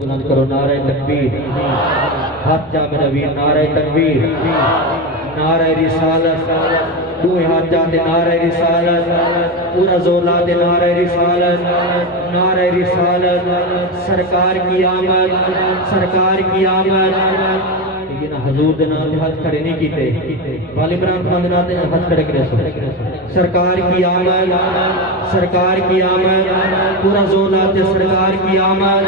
بلند کرو نعرہ تکبیر، ہاتھ جا میرا ویر نعرہ تکبیر، نعرہ رسالت، دوئے ہاتھ جاتے نعرہ رسالت، پورا زور لاتے نعرہ رسالت، نعرہ رسالت، سرکار کی آمد، سرکار کی آمد۔ لیکن حضور دے نام ہاتھ کھڑے نہیں کیتے، والی عمران خان دے نام تے ہاتھ کھڑے کرے سو۔ سرکار کی آمد، سرکار کی آمد، پورا زور لاتے سرکار کی آمد،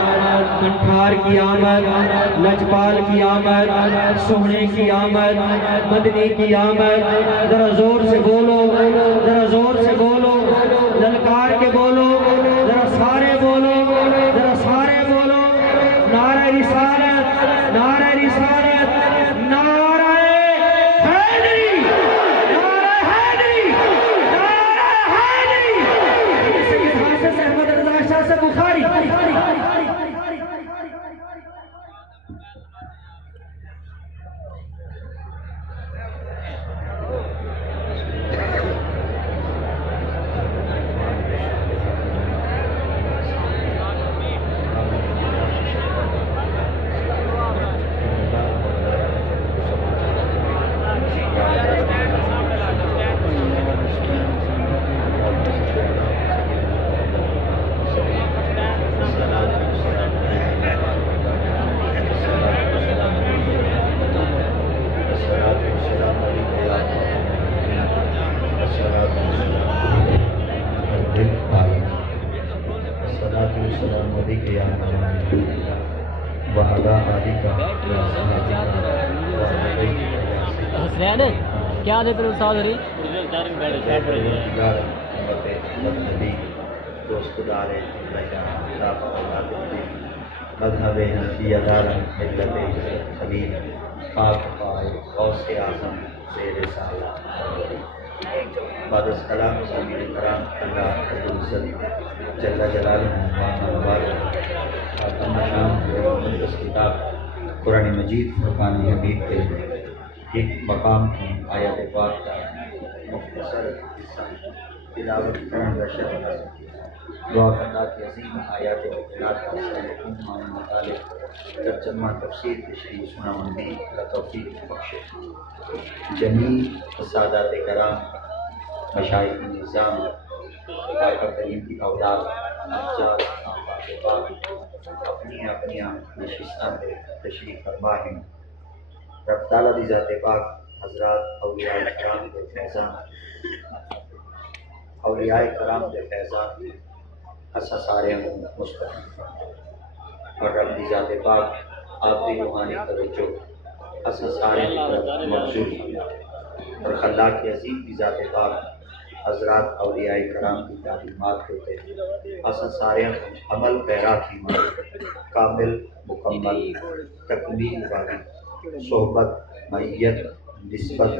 کنٹھار کی آمد، لجپال کی آمد، سونے کی آمد، مدنی کی آمد۔ ذرا زور سے بولو، ذرا زور سے بولو، للکار کے بولو، ذرا سارے بولو، ذرا سارے بولو، نعرہ رسالت، نعرہ رسالت، نعرہ حیدری، نعرہ حیدری، نعرہ حیدری۔ اسی کے خاصے سے احمد رضا شاہ سے بخاری۔ کیا دے پر استاد رہی مذہب حنفی ادارہ ملت خلیل پاک پائے غوث اعظم زیر سایہ بعد از کلام سامعین کرام اللہ عز و جل جل جلالہ مبارک خاتم نشان مقدس کتاب قرآن مجید فرقان حمید کے ایک مقام کی آیت پاک کا مختصر حصہ تلاوت کرنے کا شرف دعا کرنا کہ عظیم آیات مبینات کا سالکون معنی مطالب ترجمہ تفسیر تشریح سنا مندی کا توفیق بخشے جمیع سادات کرام مشائخ نظام پاک کریم کی اولاد احجار پاک اپنی اپنی نشستان پہ تشریف فرما ہیں۔ رب تعالیٰ دی ذات پاک حضرات اولیاء کرام کے فیضان، اولیاء کرام کے فیضان اسا سارے مستقیم اور رب دی ذات پاک آپ کی روحانی توجہ اسا سارے مقصود اور خلاق کے عظیم دی ذات پاک حضرات اولیاء کرام کی تعلیمات ہوتے اسا سارے عمل پیرا کی کامل مکمل تکمیل والی صحبت معیت نسبت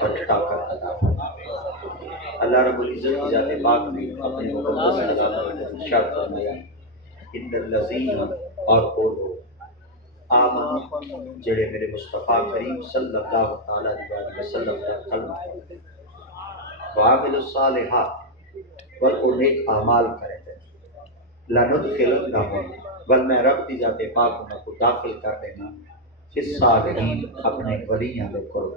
اور طاقت عطا فرمائے۔ اللہ رب العزت کی ذات پاک نے اپنے مقدس کلام میں ارشاد فرمایا ان الذین اور وہ لوگ آمنوا جڑے میرے مصطفیٰ کریم صلی اللہ تعالی علیہ وسلم کا کلمہ پڑھتے وعملوا الصالحات اور وہ نیک اعمال کرتے لندخلنہم بل میں رب کی ذات پاک ان کو داخل کر دینا الصالحین اپنے ولیاں کے قرب۔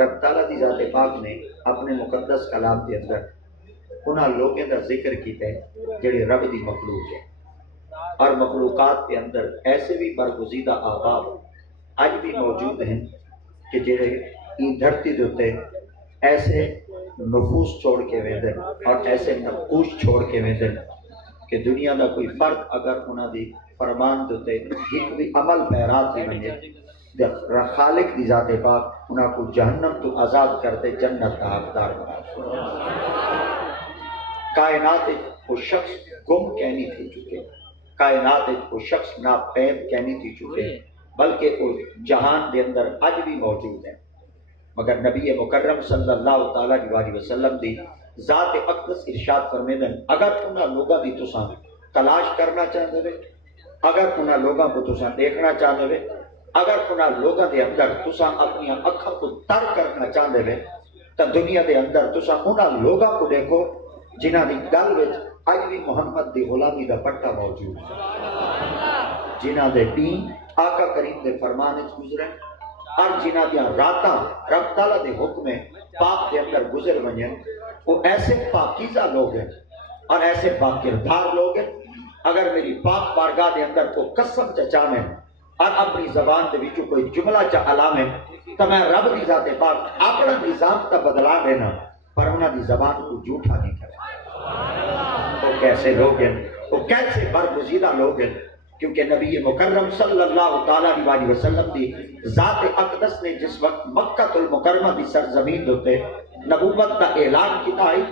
رب تعالیٰ دی ذات پاک نے اپنے مقدس کلام کے اندر انہاں لوگوں کا ذکر کیتا ہے جڑے رب دی مخلوق ہے اور مخلوقات کے اندر ایسے بھی برگزیدہ احباب آج بھی موجود ہیں کہ جڑے این دھرتی دوتے ایسے نفوس چھوڑ کے ویندن اور ایسے نقوش چھوڑ کے ویندن کہ دنیا دا کوئی فرد اگر انہاں دی فرمان دوتے ایک بھی عمل پیرات ہی بنے خالق دی ذات پاک انہاں کو جہنم تو آزاد کرتے جنت کا حقدار بنا۔ کائنات وہ شخص گم کہنی تھی چکے، کائنات وہ شخص ناپید کہنی تھی چکے، بلکہ وہ جہان دے اندر اج بھی موجود ہے، مگر نبی مکرم صلی اللہ تعالی علیہ وسلم دی ذات اقدس ارشاد فرمیدن اگر انہاں لوگاں دی تساں تلاش کرنا چاہتے ہیں، اگر انہاں لوگاں کو تساں دیکھنا چاہتے ہیں، اگر انہاں لوگاں دے اندر تساں اپنی اکھاں کو تر کرنا چاہتے ہیں تو دنیا دے اندر تساں انہاں لوگاں کو دیکھو جنہاں دی گل وچ اج بھی محمد دی غلامی دا پٹا موجود ہے جنہ دے دین آقا کریم دے فرمان وچ گزرے اور جنہ دیاں راتاں رب تعالیٰ دے حکم پاک دے اندر گزر ونجن وہ ایسے پاکیزہ لوگ ہیں اور ایسے باکردار لوگ ہیں اگر میری پاک بارگاہ دے اندر کو قسم چچانے اور اپنی زبان دے وچوں کوئی جملہ چا علامے تو میں رب دی ذات پاک اپنا نظام تا بدلا دینا پر انہاں دی زبان کو جھوٹا نہیں کرے وہ کیسے لوگ ہیں وہ کیسے برگزیدہ لوگ ہیں کیونکہ نبی مکرم صلی اللہ تعالیٰ علیہ وسلم دی ذات اقدس نے جس وقت مکہ المکرمہ دی سرزمین ہوتے نبوت کا اعلان کیتا ہے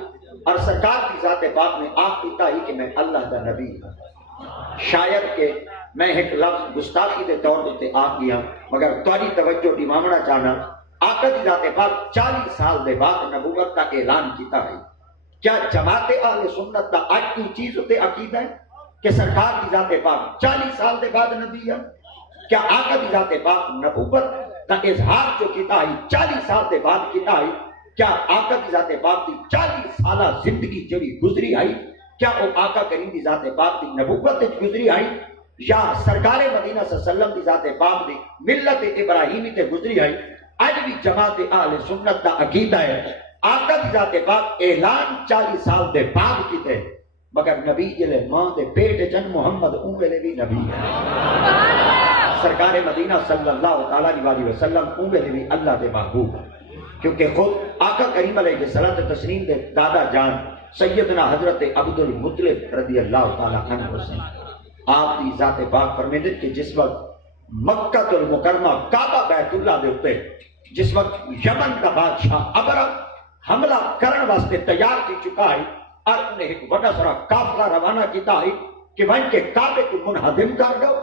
اور سرکار کی ذات پاک نے آپ کیتا ہے کہ میں اللہ کا نبی ہوں شاید کہ میں ایک لفظ گستاخی دے طور تے آ گیا مگر تاری توجہ دیوامنا چاہنا آقا دی ذات پاک 40 سال دے بعد نبوت کا اعلان کیتا ہے کیا جماعت اہل سنت دا آج کی چیز ہوتے عقیدہ ہے کہ سرکار کی ذات پاک 40 سال دے بعد نبی ہے کیا آقا کی ذات پاک نبوت کا اظہار جو کیتا ہے 40 سال دے بعد کیتا ہے کیا آقا کی ذات پاک کی 40 سالہ زندگی جڑی گزری آئی کیا وہ آقا کریم کی ذات پاک کی نبوت گزری آئی یا سرکار مدینہ صلی اللہ علیہ وسلم کی ذات پاک کی ملت ابراہیمی تے گزری آئی آج بھی جماعت اہل سنت کا عقیدہ ہے آقا کی ذات پاک اعلان 40 سال دے بعد کیتے مگر نبی جلے ماں دے پیٹ جن محمد اون ویلے بھی نبی ہے سرکار مدینہ صلی اللہ علیہ وسلم اون ویلے بھی اللہ دے محبوب ہے کیونکہ خود آقا کریم علیہ الصلوۃ والتسلیم دے دادا جان سیدنا حضرت عبد المطلب رضی اللہ تعالیٰ عنہ سے آپ کی ذات پاک فرمیدے کہ جس وقت مکہ المکرمہ کعبہ بیت اللہ دے اوپر جس وقت یمن کا بادشاہ ابرہ حملہ کرن واسطے تیار کی چکا ہے اور انہیں ایک بڑا سارا قافلہ روانہ کیتا ہے کہ وہاں کے کعبے کو منہدم کر دو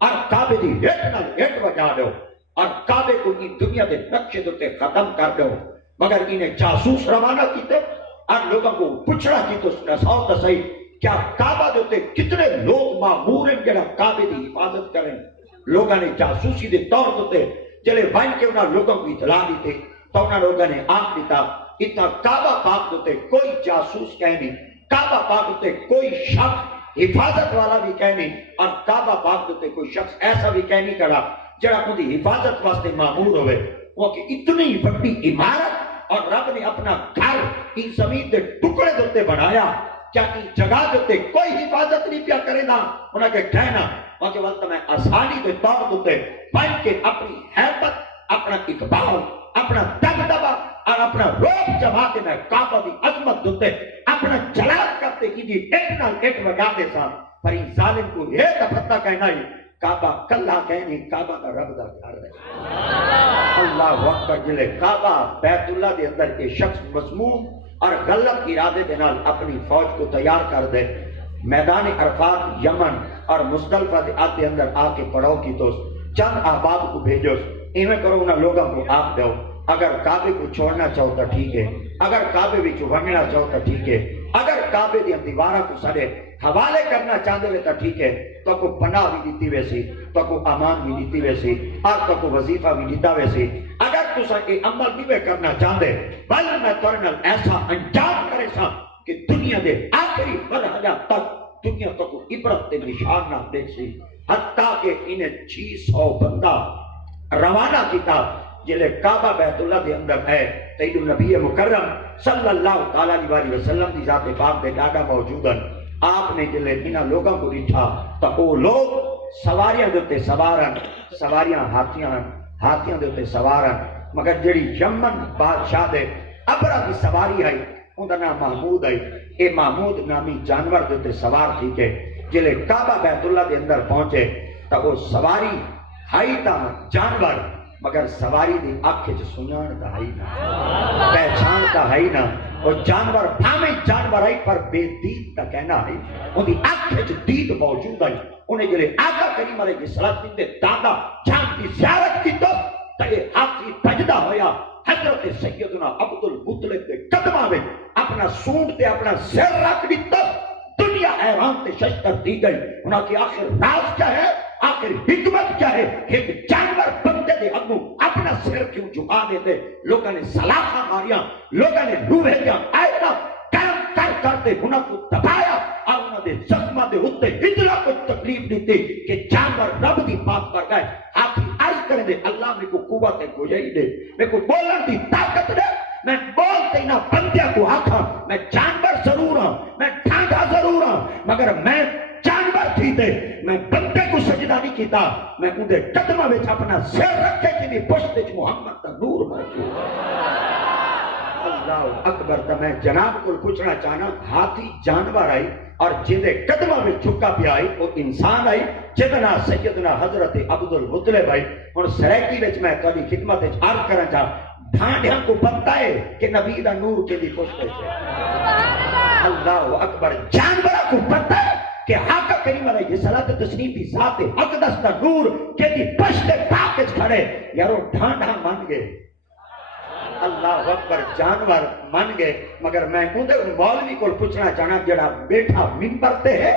اور کعبے دی ہٹ نال ہٹ وجا دو اور کعبے کو کی دنیا دے نقشے دوتے ختم کر دو مگر انہیں جاسوس روانہ کیتے اور لوگوں کو پوچھنا کی تو سو صحیح کیا کعبہ دوتے کتنے لوگ معمور ہیں جڑا کعبے دی حفاظت کریں لوگوں نے جاسوسی دے طور دوتے چلے وہاں کے انہاں لوگوں کو اطلاع دیتے تو انہاں لوگوں نے آنکھ دیتا اتنا کعبہ پاک دوتے کوئی جاسوس کہہ نہیں کعبہ پاک دوتے کوئی شخص حفاظت والا بھی کہہ نہیں اور کعبہ پاک دوتے کوئی شخص ایسا بھی کہہ نہیں کرا جڑا خود حفاظت واسطے معمور ہوئے وہ کہ اتنی بڑی عمارت اور رب نے اپنا گھر ان زمین دے ٹکڑے دوتے بنایا کیا ان جگہ دوتے کوئی حفاظت نہیں پیا کرے نا انہاں کے کہنا وہاں کے وقت میں آسانی دے طور دوتے بن کے اپنی حیبت اپنا اقبال اپنا دبدبا اور اپنا روپ جما کے میں کعبہ دی عظمت دوتے اپنا جلال کرتے کی جی ایک نال ایک وجا دے سا پر ان ظالم کو یہ دفتہ کہنا ہی کعبہ کلہ کہنی کعبہ کا رب دا گھر ہے اللہ اکبر جلے کعبہ بیت اللہ دے اندر کے شخص مسموم اور غلط ارادے دے نال اپنی فوج کو تیار کر دے میدان عرفات یمن اور مزدلفہ دے آتے اندر آ کے پڑھو کی تو چند احباب کو بھیجو ایویں کرو انہاں لوگوں کو آپ دو اگر کعبے کو چھوڑنا چاہو تو ٹھیک ہے اگر کعبے بھی ونگنا چاہو تو ٹھیک ہے اگر کعبے دی دیوارہ کو سڑے حوالے کرنا چاہتے ہوئے تو ٹھیک ہے تو کو پناہ بھی دیتی ویسی تو کو امان بھی دیتی ویسی اور تو کو وظیفہ بھی دیتا ویسی اگر تو سا یہ عمل بھی کرنا چاہتے بل میں تورنل ایسا انجام کرے سا کہ دنیا دے آخری مرحلہ تک دنیا تو کو عبرت نشان نہ دیکھ سی حتیٰ کہ انہیں 600 بندہ روانہ کیتا جلے کعبہ بیت اللہ دے اندر ہے سید النبی مکرم صلی اللہ علیہ وسلم دی ذات پاک دے ڈاڈا موجودن آپ نے جلے انہاں لوگوں کو دیکھا تو وہ لوگ سواریاں دیتے سوارن سواریاں ہاتھیاں دیتے سوارن مگر جڑی یمن بادشاہ دے ابرہ کی سواری آئی اندر نام محمود آئی اے محمود نامی جانور دیتے سوار تھی کہ جلے کعبہ بیت اللہ دے اندر پہنچے تو وہ سواری ہائی تا جانور مگر سواری دی آنکھیں جو سنان دا ہائی نا پہچان دا ہائی نا وہ جانور بھامے جانور آئی پر بے دید دا کہنا ہے ان دی آنکھیں جو دید موجود آئی انہیں جلے آقا کریم علیہ السلام دے دادا جان کی زیارت کی تو تاکہ حافظی بجدہ ہویا حضرت سیدنا عبد المطلب دے قدمہ میں اپنا سونٹ دے اپنا سر رکھ دی تو دنیا حیران تے ششتر دی گئی انہاں کی آخر راز کیا ہے آخر حکمت کیا ہے ایک جانور بندے دے اگوں اپنا سر کیوں جھکا دیتے لوگوں نے سلاخہ ماریاں لوگوں نے روحے دیا آئے نا کرم کرتے انہاں کو دبایا اور انہاں دے زخماں دے اوتے اتنا کچھ تکلیف دیتی کہ جانور رب دی بات پر گئے ہاتھی عرض کریں دے اللہ میں کو قوت گوجائی دے میں کو بولن دی طاقت دے میں بولتے نہ بندے کو آکھاں میں جانور ضرور ہوں میں ٹھانڈا ضرور ہوں مگر میں جانور تھی تے میں بندے کو سجدہ نہیں کیتا میں اندے قدمہ وچ اپنا سر رکھے کہ بھی پشت وچ محمد دا نور موجود اللہ اکبر تا میں جناب کو پوچھنا چاہنا ہاتھی جانور آئی اور جدے قدمہ میں جھکا پیا آئی وہ انسان آئی جدنا سیدنا حضرت عبدالمطلب آئی اور سریکی وچ میں کبھی خدمت عرض کرنا چاہ ڈھانڈیاں کو پتہ ہے کہ نبی دا نور کے لیے پوچھتے تھے اللہ اکبر جانورہ کو پتہ ہے کہ آقا کریم علیہ الصلوۃ والتسلیم کی ذات اقدس دا نور کے دی پشت پاکج کھڑے یارو ڈھانڈا مان گئے اللہ اکبر جانور مان گئے مگر میں اندر مولوی کو پوچھنا چاہنا جڑا بیٹھا منبر تے ہے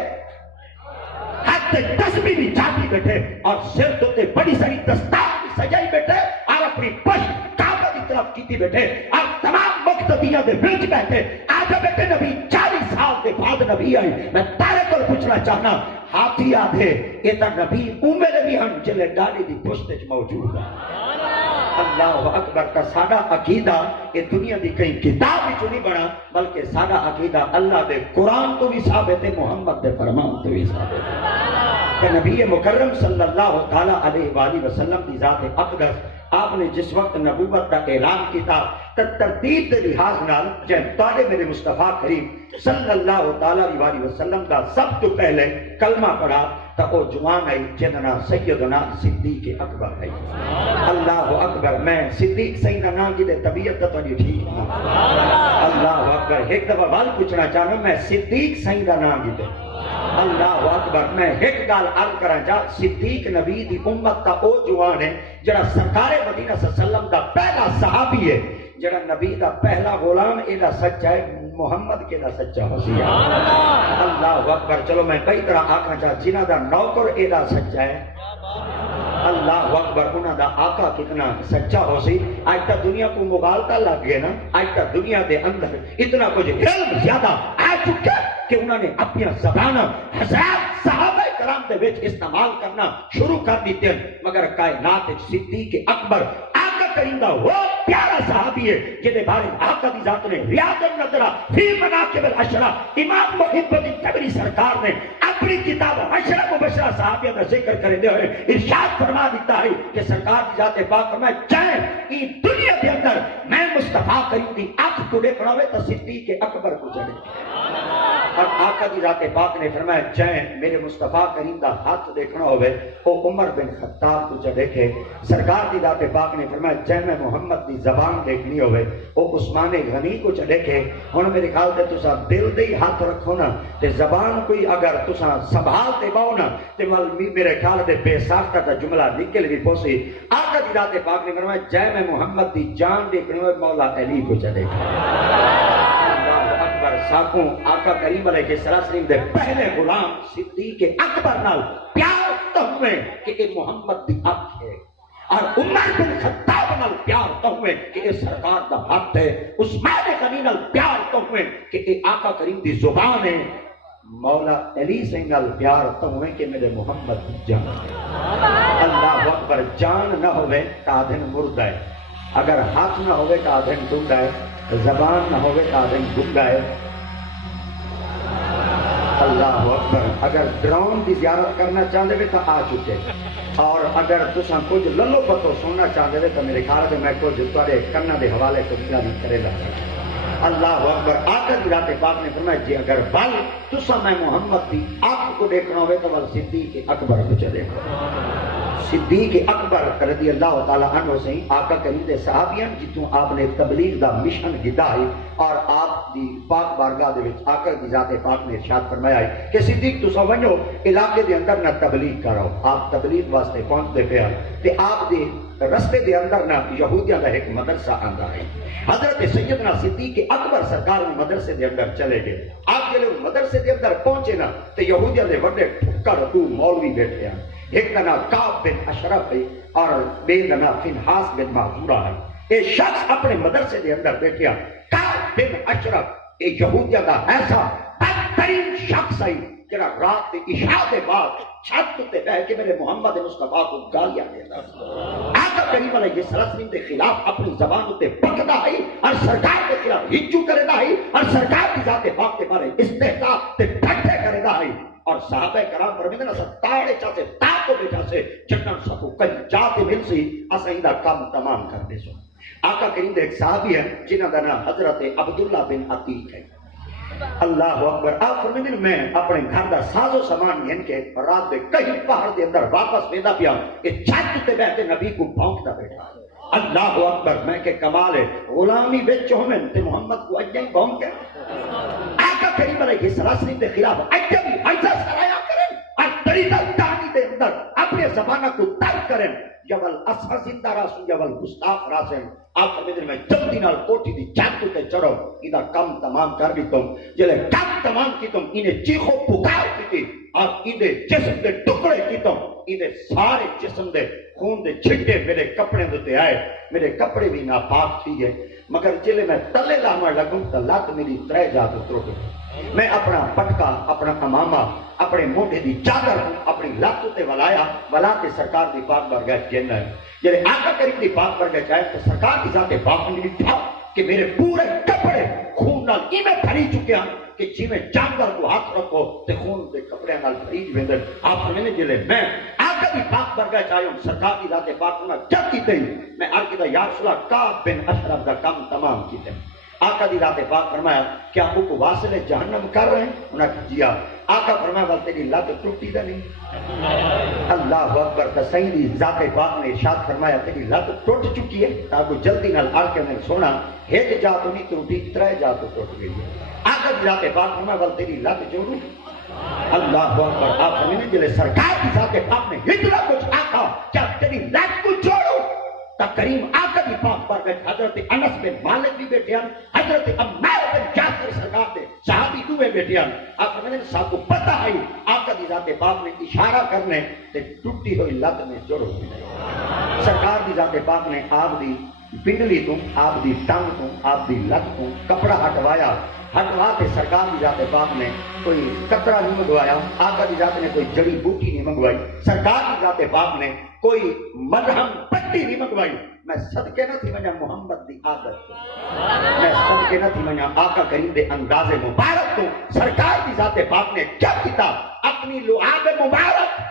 ہاتھ تسبیح بھی چاہتی بیٹھے اور سر دوتے بڑی ساری دستار بھی سجائی بیٹھے اور اپنی پشت کعبہ کی طرف کیتی بیٹھے اور تمام مقتدیاں دے بیچ بیٹھے آجا بیٹھے نبی 40 سال کے بعد نبی آئی میں تارے کو پوچھنا چاہنا ہاتھی آدھے یہ تا نبی عمر بھی ہم جلے ڈالی دی پشتج موجود ہے اللہ اکبر کا سادہ عقیدہ یہ دنیا دی کئی کتاب بھی چنی بنا بلکہ سادہ عقیدہ اللہ دے قرآن تو بھی ثابت ہے محمد دے فرمان تو بھی ثابت ہے کہ نبی مکرم صلی اللہ تعالیٰ علیہ وآلہ وسلم کی ذات اقدس آپ نے جس وقت نبوت کا اعلان کیتا ترتیب دے لحاظ نال جن تارے میرے مصطفیٰ کریم صلی اللہ تعالیٰ علیہ وسلم کا سب تو پہلے کلمہ پڑھا تا او جوان آئی جننا سیدنا صدیق اکبر ہے اللہ اکبر میں صدیق سیدنا نام کی دے طبیعت تو نہیں ٹھیک اللہ اکبر ایک دفعہ بال پوچھنا چاہنا میں صدیق سیدنا نام کی دے اللہ اکبر میں ایک گال عرض کرنا چاہ صدیق نبی دی امت تا او جوان ہے جڑا سرکار مدینہ صلی اللہ علیہ وسلم دا پہلا صحابی ہے جڑا نبی دا پہلا غلام ایدہ سچا ہے محمد کے دا سچا حسین اللہ اکبر چلو میں کئی طرح آکھنا چاہ جنہ دا نوکر ایدہ سچا ہے اللہ اکبر انہاں دا آقا کتنا سچا ہو سی آج تا دنیا کو مغالطہ لگ گئے نا آج تا دنیا دے اندر اتنا کچھ علم زیادہ آ چکے کہ انہوں نے اپنی زبانہ حضرات صحابہ کرام دے وچ استعمال کرنا شروع کر دیتے ہیں مگر کائنات صدیق اکبر آقا کریم دا وہ پیارا صحابی ہے جنہیں بارے آقا دی ذات نے ریاض النظرہ فی مناقب العشرہ امام محب الدین تبری سرکار نے اپنی کتاب عشرہ مبشرہ صحابیہ کا ذکر کرنے ہوئے ارشاد فرما دیتا ہے کہ سرکار کی ذات پاک فرمائے چاہے یہ دنیا کے اندر میں مصطفیٰ کریم دی آنکھ کو دیکھنا ہوئے تو صدیق اکبر کو چڑھے اور آقا دی ذات پاک نے فرمایا چاہے میرے مصطفیٰ کریم دا ہاتھ دیکھنا ہوئے وہ عمر بن خطاب کو چڑھ دیکھے سرکار دی ذات پاک نے فرمایا چاہے میں محمد دی زبان دیکھنی ہوئے وہ عثمان غنی کو چڑھ دیکھے ہن میرے خیال تے تسا دل دے ہاتھ رکھو نا تے زبان کوئی اگر تسا سنبھال تے باؤ نا تے میرے خیال تے بے ساختہ دا جملہ نکل بھی پوسی آقا دی ذات پاک نے فرمایا چاہے میں محمد دی جان دیکھنی ہوئے مولا علی کو چڑھ دیکھے ساکوں آقا کریم علیہ السلام دے پہلے غلام صدیق اکبر نال پیار تو ہوئے کہ یہ محمد دی آنکھ ہے اور عمر بن خطاب نال پیار تو ہوئے کہ یہ سرکار دا ہاتھ ہے عثمان غنی نال پیار تو ہوئے کہ یہ آقا کریم دی زبان ہے مولا علی سے نال پیار تو ہوئے کہ میرے محمد دی جان ہے اللہ اکبر جان نہ ہوئے تو آدھن مردہ ہے اگر ہاتھ نہ ہوئے تو آدھن ڈونڈا ہے زبان نہ ہوئے تو آدھن گنگا ہے اللہ اکبر اگر ڈرون کی زیارت کرنا چاہتے ہوئے تو آ چکے اور اگر تساں کچھ للو پتو سننا چاہتے ہوئے تو میرے خیال سے میں کچھ تھوڑے کرنا دے حوالے کو بھی کرے گا اللہ اکبر آقا دی ذات پاک نے فرمایا جی اگر بل تساں میں محمد دی آنکھ کو دیکھنا ہوئے تو بل صدیق اکبر کو چلے صدیق اکبر رضی اللہ تعالیٰ عنہ سے آقا کریم دے صحابیاں جتوں آپ نے تبلیغ دا مشن گدائی اور آپ دی پاک بارگاہ دے وچ آقا دی ذات پاک نے ارشاد فرمایا ہے کہ صدیق تو سمجھو علاقے دے اندر نہ تبلیغ کرو آپ تبلیغ واسطے پہنچتے پیا تے آپ دے رستے دے اندر نہ یہودیاں دا ایک مدرسہ آندا ہے حضرت سیدنا صدیق اکبر سرکار میں مدرسے دے اندر چلے گئے آپ جلے مدرسے دے اندر پہنچے نا تے یہودیاں دے وڈے ٹھکر تو مولوی بیٹھے ہیں ایک کا نام کعب بن اشرف ہے اور بے کا نام فنحاس بن معذورہ ہے ایک شخص اپنے مدرسے دے اندر بیٹھیا کعب بن اشرف یہ یہودیاں دا ایسا بدترین شخص ہے جڑا رات کے عشاء کے بعد چھت تے بیٹھ کے میرے محمد مصطفیٰ کو گالیاں دیتا آقا کریم علیہ السلام کے خلاف اپنی زبان تے پکدا ہے اور سرکار کے خلاف ہجو کردا ہے اور سرکار کی ذات پاک کے بارے استہزاء تے ٹھٹھے کردا ہے اور صحابہ کرام فرمیندے نے تاڑے چاہتے تاکو بیٹھا سے جنن سکو کہیں جاتے مل سی اساں دا کام تمام کرتے سو آقا کریم دے ایک صحابی ہے جنہاں دا نام حضرت عبداللہ بن عتیق ہے اللہ اکبر آپ فرمیندے نے میں اپنے گھر دا ساز و سامان گھن کے رات دے کہیں پہاڑ دے اندر واپس ویندا پیا کہ چھت تے بیٹھے نبی کو بھونکدا بیٹھا اللہ اکبر میں کہ کمال ہے غلامی وچ ہومن تے محمد کو اجے ہی بھونک کے آقا کریم علیہ السلام کے خلاف اجے بھی ایسا سرایا کریں اور طریقہ دانی دے اندر اپنے زبانہ کو ترک کریں جبل اسحا زندہ راسو جبل گستاخ راسن آپ فرمیندے میں جلدی نال کوٹھی دی چھت تے چڑھو ایدا کم تمام کر دیتم جلے کم تمام کیتم انہیں چیخو پکار کیتی اور ایدے جسم دے ٹکڑے کیتم ایدے سارے جسم دے خون دے چھٹے میرے کپڑے دے آئے میرے کپڑے بھی ناپاک تھی گئے مگر جلے میں تلے لاما لگوں تو لات میری ترے جات اترو گئی میں اپنا پٹکا اپنا امامہ اپنے موٹے دی چادر اپنی لاتوں تے ولا کے سرکار دی پاک برگاہ جن ہے جلے آقا کریم دی پاک برگاہ جائے تو سرکار کی ذات پاک میری تھا کہ میرے پورے کپڑے خون نال ایمیں بھری چکے ہیں کہ جی میں جانور کو ہاتھ رکھو تے خون دے کپڑے نال بھری ویندن آپ نے جلے میں آقا دی پاک برگاہ جائے ہوں سرکار کی ذات پاک ہونا جب کی تھی میں عرض کیتا یا رسول اللہ کعب بن اشرف دا کام تمام کیتے آقا دی ذات پاک فرمایا کیا آپ کو واصل جہنم کر رہے ہیں انہوں نے جی آقا فرمایا بل تیری لت ٹوٹی دا نہیں اللہ اکبر تسعین دی ذات پاک نے ارشاد فرمایا تیری لت ٹوٹ چکی ہے تاکہ جلدی نال آ کے میں سونا ایک جا تو نہیں ٹوٹی ترے جا تو ٹوٹ گئی آقا دی ذات پاک فرمایا بل تیری لت جوڑوں اللہ اکبر آپ فرمانے جلے سرکار کی ذات پاک نے اتنا کچھ آقا کیا تیری لت کو جوڑو تا کریم آقا دی پاک پر گئے حضرت انس بن مالک بھی بیٹھے ہیں حضرت عمار بن جعفر سرکار دے صحابی دوے بیٹھے ہیں آپ فرمانے ساتھ کو پتہ ہے آقا دی ذات پاک نے اشارہ کرنے تے ٹوٹی ہوئی لت میں جوڑو سرکار دی ذات پاک نے آپ دی پنڈلی تو آپ دی ٹنگ تو آپ دی لت تو کپڑا ہٹوایا ہٹوا کے سرکار کی ذات پاک نے کوئی قطرہ نہیں منگوایا آقا کی ذات نے کوئی جڑی بوٹی نہیں منگوائی سرکار کی ذات پاک نے کوئی مرہم پٹی نہیں منگوائی میں صدقے نہ تھی منیا محمد دی عادت میں صدقے نہ تھی منیا آقا کریم دے انداز مبارک تو سرکار کی ذات پاک نے کیا کیتا اپنی لعاب مبارک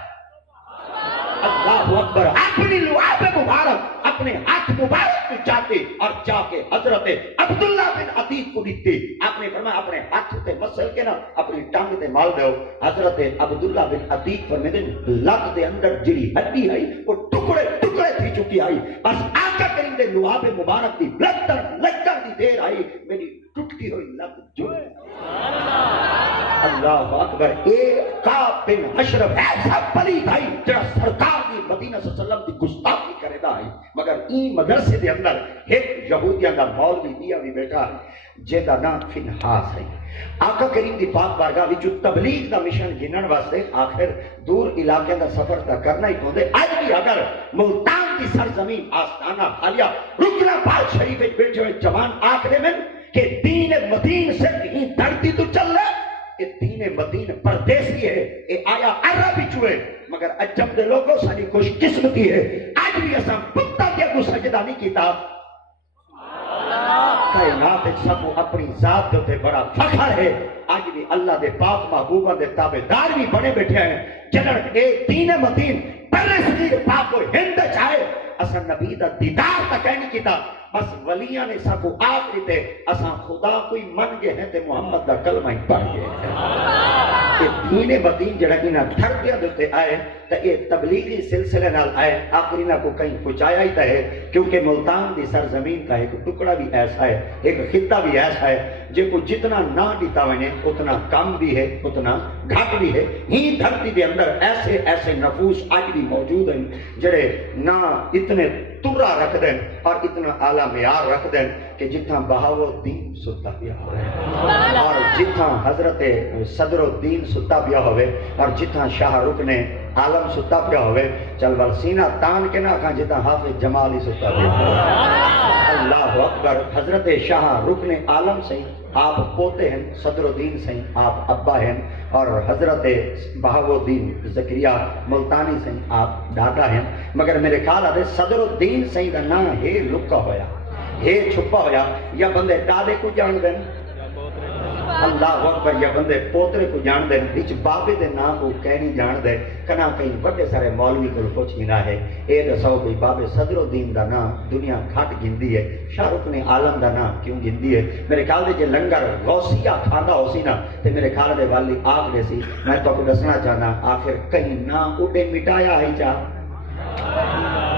اللہ اکبر اپنی لعاب مبارک اپنے ہاتھ مبارک کو چاہتے اور جا کے حضرت عبداللہ بن عتیق کو دیتے آپ نے فرمایا اپنے ہاتھ تے مسل کے نا اپنی ٹانگ تے مال دو حضرت عبداللہ بن عتیق فرمیندے لت دے اندر جڑی ہڈی ہے وہ ٹکڑے ٹکڑے تھی چکی آئی بس آقا کریم دے لعاب مبارک دی لگتر دی دیر آئی میری ٹوٹی ہوئی لت جڑ اللہ اکبر ایک کعب بن اشرف ایسا پلید ہے جڑا سرکار دی مدینہ صلی اللہ علیہ وسلم دی گستاخی کرے دا ہے مگر این مدرسے دے اندر ایک یہودیاں دا مولوی دیا بھی بیٹھا ہے جیدہ نام فنحاس ہے آقا کریم دی پاک بارگاہ وچ تبلیغ دا مشن گنن واسطے آخر دور علاقے دا سفر تا کرنا ہی پوندے اج بھی اگر ملتان کی سرزمین آستانہ حالیہ رکنا پال شریف وچ بیٹھے ہوئے جوان آخرے میں کہ دین مدین سے کہیں دھرتی تو چل رہا ہے کہ دین مدین پردیسی ہے اے آیا عربی چوئے مگر عجب دے لوگوں ساری خوش قسمتی ہے آج بھی ایسا پتہ کیا کو سجدہ نہیں کیتا کائنات سب اپنی ذات دے بڑا فخر ہے آج بھی اللہ دے پاک محبوبہ دے تابعدار بھی بنے بیٹھے ہیں جنر اے دین مدین پہلے صغیر پاک کو ہند چاہے اصلا نبی دا دیدار تا کہنے کیتا بس ولیاں نے سب آخری تے اساں خدا کوئی من گئے ہیں تے محمد دا کلمہ ہی پڑھ گئے ہیں کہ دین مدین جڑا انہاں دھرتیاں دیتے آئے تا یہ تبلیغی سلسلے نال آئے آخری نہ کو کہیں پہنچایا ہی تا ہے کیونکہ ملتان دی سرزمین کا ایک ٹکڑا بھی ایسا ہے ایک خطہ بھی ایسا ہے جے کو جتنا نہ دیتا ہوئے اتنا کم بھی ہے اتنا گھٹ بھی ہے ہی دھرتی دے اندر ایسے ایسے نفوس آج بھی موجود ہیں جڑے نہ اتنے ترہ رکھ دیں اور اتنا اعلیٰ معیار رکھ دیں کہ جتنا بہاو الدین ستا پیا ہوئے اور جتنا حضرت صدر الدین ستا پیا ہوئے اور جتنا شاہ رکن عالم ستا پیا ہوئے چل بل سینہ تان کے نہ کہاں جتنا حافظ جمالی ستا پیا ہوئے اللہ اکبر حضرت شاہ رکن عالم سے آپ پوتے ہیں صدر الدین سہیں آپ ابا ہیں اور حضرت بہاؤالدین زکریا ملتانی سہیں آپ دادا ہیں مگر میرے خیال آتے صدر الدین سہیں کا نام ہے لکا ہویا ہے چھپا ہویا یا بندے دادے کو جان دیں اللہ اکبر یا بندے پوترے کو جان دیں بچ بابے دے نام کو کہنی جان دے کنا کہیں بڑے سارے مولوی کو پوچھ ہی نہ ہے اے دساؤ بھئی بابے صدر الدین دا نام دنیا گھٹ گندی ہے شاہ رکن عالم دا نام کیوں گندی ہے میرے خیال دے جے لنگر غوثیہ کھانا ہو سی نا تے میرے خیال دے والی آگ دے سی میں تو کو دسنا چاہنا آخر کہیں نام اڑے مٹایا ہی چاہ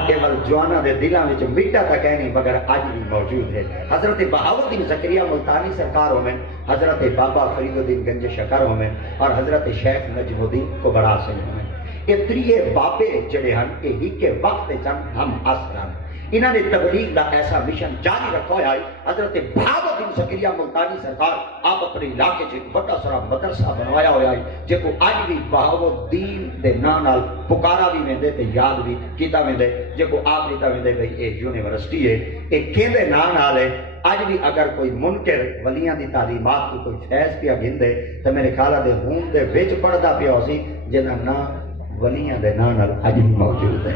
کیول جوانا دے دلان وچ مٹا تا کہنی مگر آج بھی موجود ہے حضرت بہاؤالدین زکریا ملتانی سرکار ہومیں حضرت بابا فرید الدین گنج شکر ہومیں اور حضرت شیخ نجم الدین کبرا سنگھ ہومیں یہ تریے باپے جڑے ہن کہ ہی کے وقت چند ہم آسران انہوں نے تبلیغ دا ایسا مشن جاری رکھا ہے حضرت بہاؤالدین زکریا ملتانی سرکار آپ اپنے علاقے سے ایک بڑا سارا مدرسہ بنوایا ہوا ہے جے کو آج بھی بہاؤالدین دے نال پکارا بھی میں دے تے یاد بھی کیتا میں دے جے کو آپ دیتا میں دے بھئی ایک یونیورسٹی ہے ایک کیندے نال ہے آج بھی اگر کوئی منکر ولیاں دی تعلیمات کو کوئی فیض پیا گندے تو میرے خیالہ دے ہون دے وچ پڑھدا پیا ہوسی جنہاں نام ولیاں دے نام آج بھی موجود ہے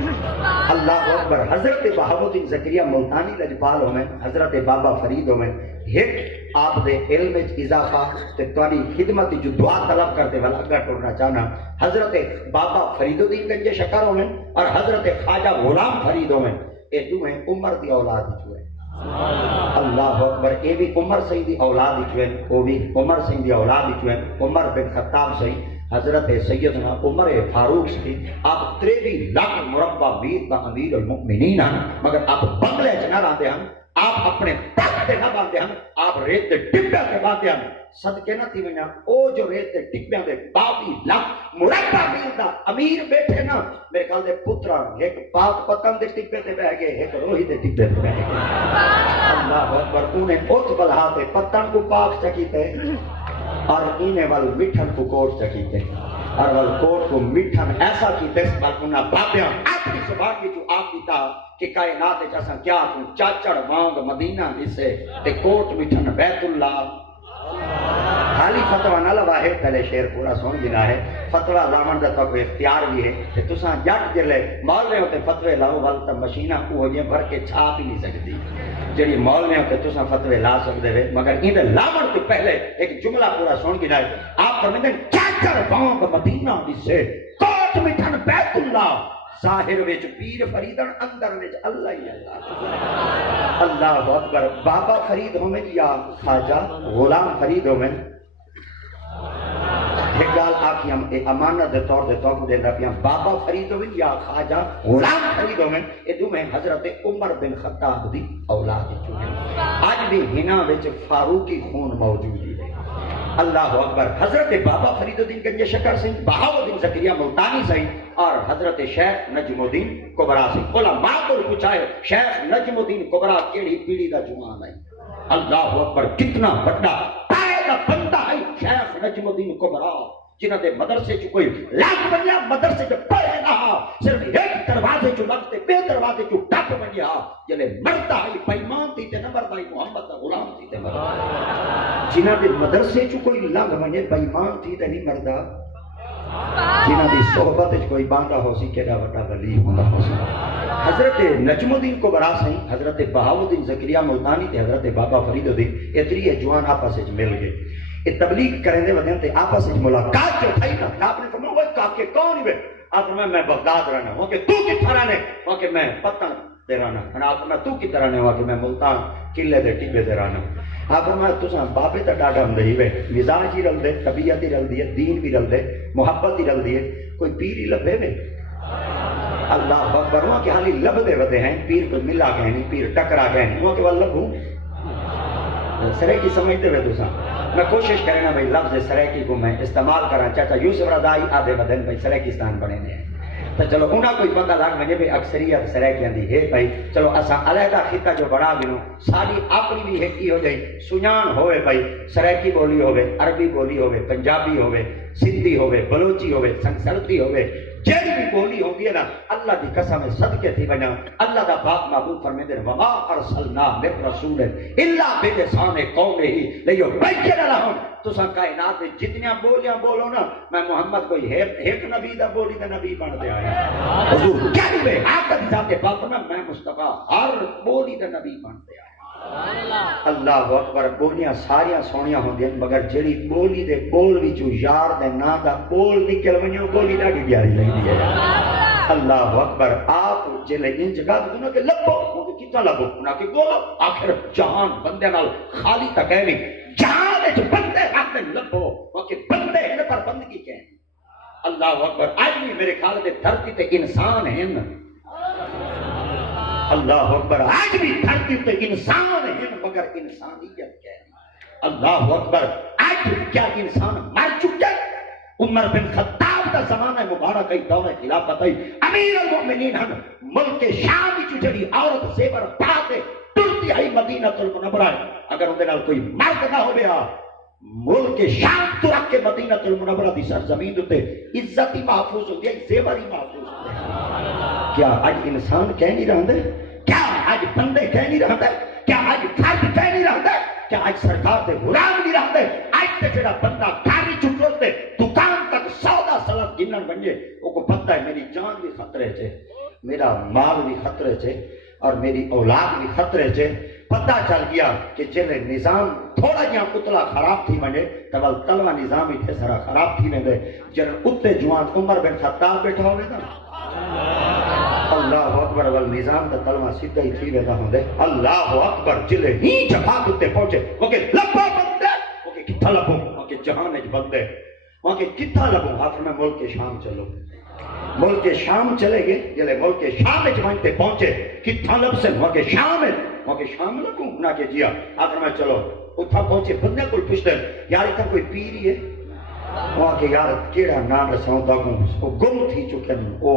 اللہ اکبر حضرت بہاؤالدین زکریا ملتانی لجپال ہوئے حضرت بابا فرید ہوئے ایک آپ دے علم اضافہ تے توانی خدمت جو دعا طلب کرتے والا اگر ٹورنا چاہنا حضرت بابا فرید الدین گنج شکر ہوئے اور حضرت خواجہ غلام فرید ہوئے اے دوہیں عمر دی اولاد ہوئے اللہ اکبر اے بھی عمر سید دی اولاد ہوئے او بھی عمر سید دی اولاد ہوئے عمر بن خطاب سید حضرت سیدنا عمر فاروق سے آپ 23 لاکھ مربع میر کا امیر المؤمنین ہیں مگر آپ بنگلے چنا رہتے ہیں آپ اپنے پاکتے نہ باندھتے ہیں آپ ریت دے ٹپیاں کے باندھتے ہیں صدقے نہ تھی منیا او جو ریت دے ٹپیاں دے 22 لاکھ مربع میر کا امیر بیٹھے نا میرے کال دے پترہ ایک پاک پتن دے ٹپے تے بہ گئے ایک روہی دے ٹپے تے بہ گئے اللہ اکبر انہیں ات بلہا تے پتن کو پاک چکیتے اور انہیں وال مٹھن کو کوٹ چکیتے اور وال کوٹ کو مٹھن ایسا کیتے اس بار انہا بابیاں اپنی زبان کی جو آپ دیتا کہ کائنات جیسا کیا تو چاچڑ مانگ مدینہ جسے تے کوٹ مٹھن بیت اللہ خالی فتوہ نہ لوا ہے پہلے شیر پورا سن گنا ہے فتوہ لامن دا تو کوئی اختیار بھی ہے کہ تساں جٹ جلے مول رہے ہوتے فتوے لاؤ والتا مشینہ کو یہ بھر کے چھاپ ہی نہیں سکتی جڑی مول میں ہوتے تساں فتوے لا سکتے ہوئے مگر اندر لامن تو پہلے ایک جملہ پورا سن گنا ہے آپ فرمیدیں چاچڑ مانگ مدینہ جسے کوٹ مٹھن بیت اللہ ظاہر وچ پیر فریدن اندر وچ اللہ ہی اللہ اللہ اکبر بابا فرید ہومن یا خواجہ غلام فرید ہومن ایک گال آکی ہم امانت دے طور دے توقع دے رہا پیاں بابا فرید ہومن یا خواجہ غلام فرید ہومن ادو میں حضرت عمر بن خطاب دی اولاد چکے آج بھی ہنا وچ فاروقی خون موجود ہے اللہ اکبر حضرت بابا فرید الدین گنج شکر سنگھ بہاؤالدین زکریا ملتانی سنگھ اور حضرت شیخ نجم الدین کبرا سنگھ علماء کو پوچھائے شیخ نجم الدین کبرا کیڑی پیڑھی دا جوان ہے اللہ اکبر کتنا بڑا پائے بندہ ہے شیخ نجم الدین کبرا جنہ دے مدرسے چ کوئی لاکھ بنیا مدرسے چ پڑھے نہ صرف ایک دروازے چ لگتے بے دروازے چ ٹپ بنیا جلے مرتا ہے بےمان تھی تے نہ مرتا ہے محمد دا غلام تھی تے مرتا جنہ دے مدرسے چ کوئی لنگ بنے بےمان تھی تے نہیں مردا جنہ دی صحبت چ کوئی باندھا ہو سی کیڑا وڈا ولی ہوندا ہو سی حضرت نجم الدین کبرا سیں حضرت بہاؤالدین زکریا ملتانی تے حضرت بابا فرید الدین یہ تری جوان آپس وچ مل گئے یہ تبلیغ کرنے دے ودن تے آپس وچ ملاقات جو تھئی نا آپ نے فرمایا وہ کاکے کون ہے آپ فرمایا میں بغداد رہنا ہوں کہ تو کتھا رہنے ہوں کہ میں پتن دے رہنا ہوں آپ فرمایا تو کتھا رہنے ہوں کہ میں ملتان قلعے دے ٹیبے دے رہنا ہوں آپ فرمایا تساں بابے تے ڈاڈا ہمدہی وے مزاج ہی رل دے طبیعت ہی رل دی ہے دین بھی رل دے محبت ہی رل دی ہے کوئی پیر ہی لبے وے اللہ اکبر ہوں کہ حالی لب دے ودے ہیں پیر کو ملا گئے نہیں پیر ٹکرا گئے نہیں ہوں کہ وہ لب ہوں سرے کی سمجھتے ہوئے تساں میں کوشش کریں نا بھائی لفظ سریکی کو میں استعمال کرنا چاہتا یوسف رضائی آدھے بدن بھائی سریکستان بنے دے تو چلو انہا کوئی بندہ لگ مجھے بھی اکثریت سریکیاں دی ہے بھائی چلو اساں علیحدہ خطہ جو بڑا گنو ساری اپنی بھی ہیکی ہو جائے سنان ہوئے بھائی سریکی بولی ہوئے عربی بولی ہوئے پنجابی ہوئے سندھی ہوئے بلوچی ہوئے سنسلتی ہوئے جیڑی بھی بولی ہوگی ہے نا اللہ دی قسم صدقے تھی بنا اللہ دا پاک محبوب فرمیندے نے وما ارسلنا من رسول الا بلسان قومه لیبین لهم تساں کائنات میں جتنیاں بولیاں بولو نا میں محمد کوئی ایک نبی دا بولی دا نبی بن دے آیا حضور کہنے آقا دی ذات پاک میں مصطفیٰ ہر بولی دا نبی بن دے آیا اللہ اکبر بولیاں ساریاں سونیاں ہوندی ہیں مگر جڑی بولی دے بول وچوں یار دے نا دا بول نکل ونجو بولی ڈاڈی پیاری لگدی ہے اللہ اکبر آپ جلے ان جگہ تے نہ کہ لبو وہ کیتا لبو نہ کہ بولو آخر جہان بندے نال خالی تک ہے نہیں جہان وچ بندے حق میں لبو وہ کہ بندے ہیں پر بندگی کہیں اللہ اکبر آج بھی میرے خیال دے دھرتی تے انسان ہیں اللہ اکبر آج بھی دھرتی تے انسان ہیں مگر انسانیت کیا ہے اللہ اکبر آج بھی کیا انسان مر چکے عمر بن خطاب دا زمانہ مبارک ہے دور خلافت ہے امیر المؤمنین ہن ملک شام وچ جڑی عورت زیور پا کے ٹرتی ہے مدینہ المنورہ اگر اون دے نال کوئی مرد نہ ہویا ملک شام تو رکھ کے مدینہ المنورہ دی سرزمین تے عزت ہی محفوظ ہوندی ہے زیور ہی محفوظ ہوندے ہیں کیا آج انسان کہہ نہیں رہندے کیا آج بندے کہہ نہیں رہندے کیا آج فرد کہہ نہیں رہندے کیا آج سرکار دے غلام نہیں رہندے آج تے جڑا بندہ گاڑی چکل تے دکان تک سودا سلط گنن بنجے او کو پتہ ہے میری جان بھی خطرے چے میرا مال بھی خطرے چے اور میری اولاد بھی خطرے چے پتہ چل گیا کہ جلے نظام تھوڑا جہاں اتلا خراب تھی ونجے تول تلوا نظام ہی تھے سارا خراب تھی ویندے جن اتے جوان عمر بن خطاب بیٹھا ہوئے نا اللہ اکبر والنظام دا تلوا سیدھا ہی تھی ویندہ ہوندے اللہ اکبر جلے ہی جگہ اتے پہنچے وہ کہ لبا بندے وہ کہ کتھا لبوں وہ کہ جہان اج بندے وہ کہ کتھا لبوں آخر میں ملک شام چلو ملک شام چلے گئے جلے ملک شام وچ پہنچے کتھا لب سے وہ کہ شام ہے وہ کہ شام لگوں نہ کہ جیا آخر میں چلو اتھا پہنچے بندے کو پوچھتے یار اتھا کوئی پیری ہے وہاں کہ یار کیڑا نام رساؤں تاکوں وہ گم تھی چکن وہ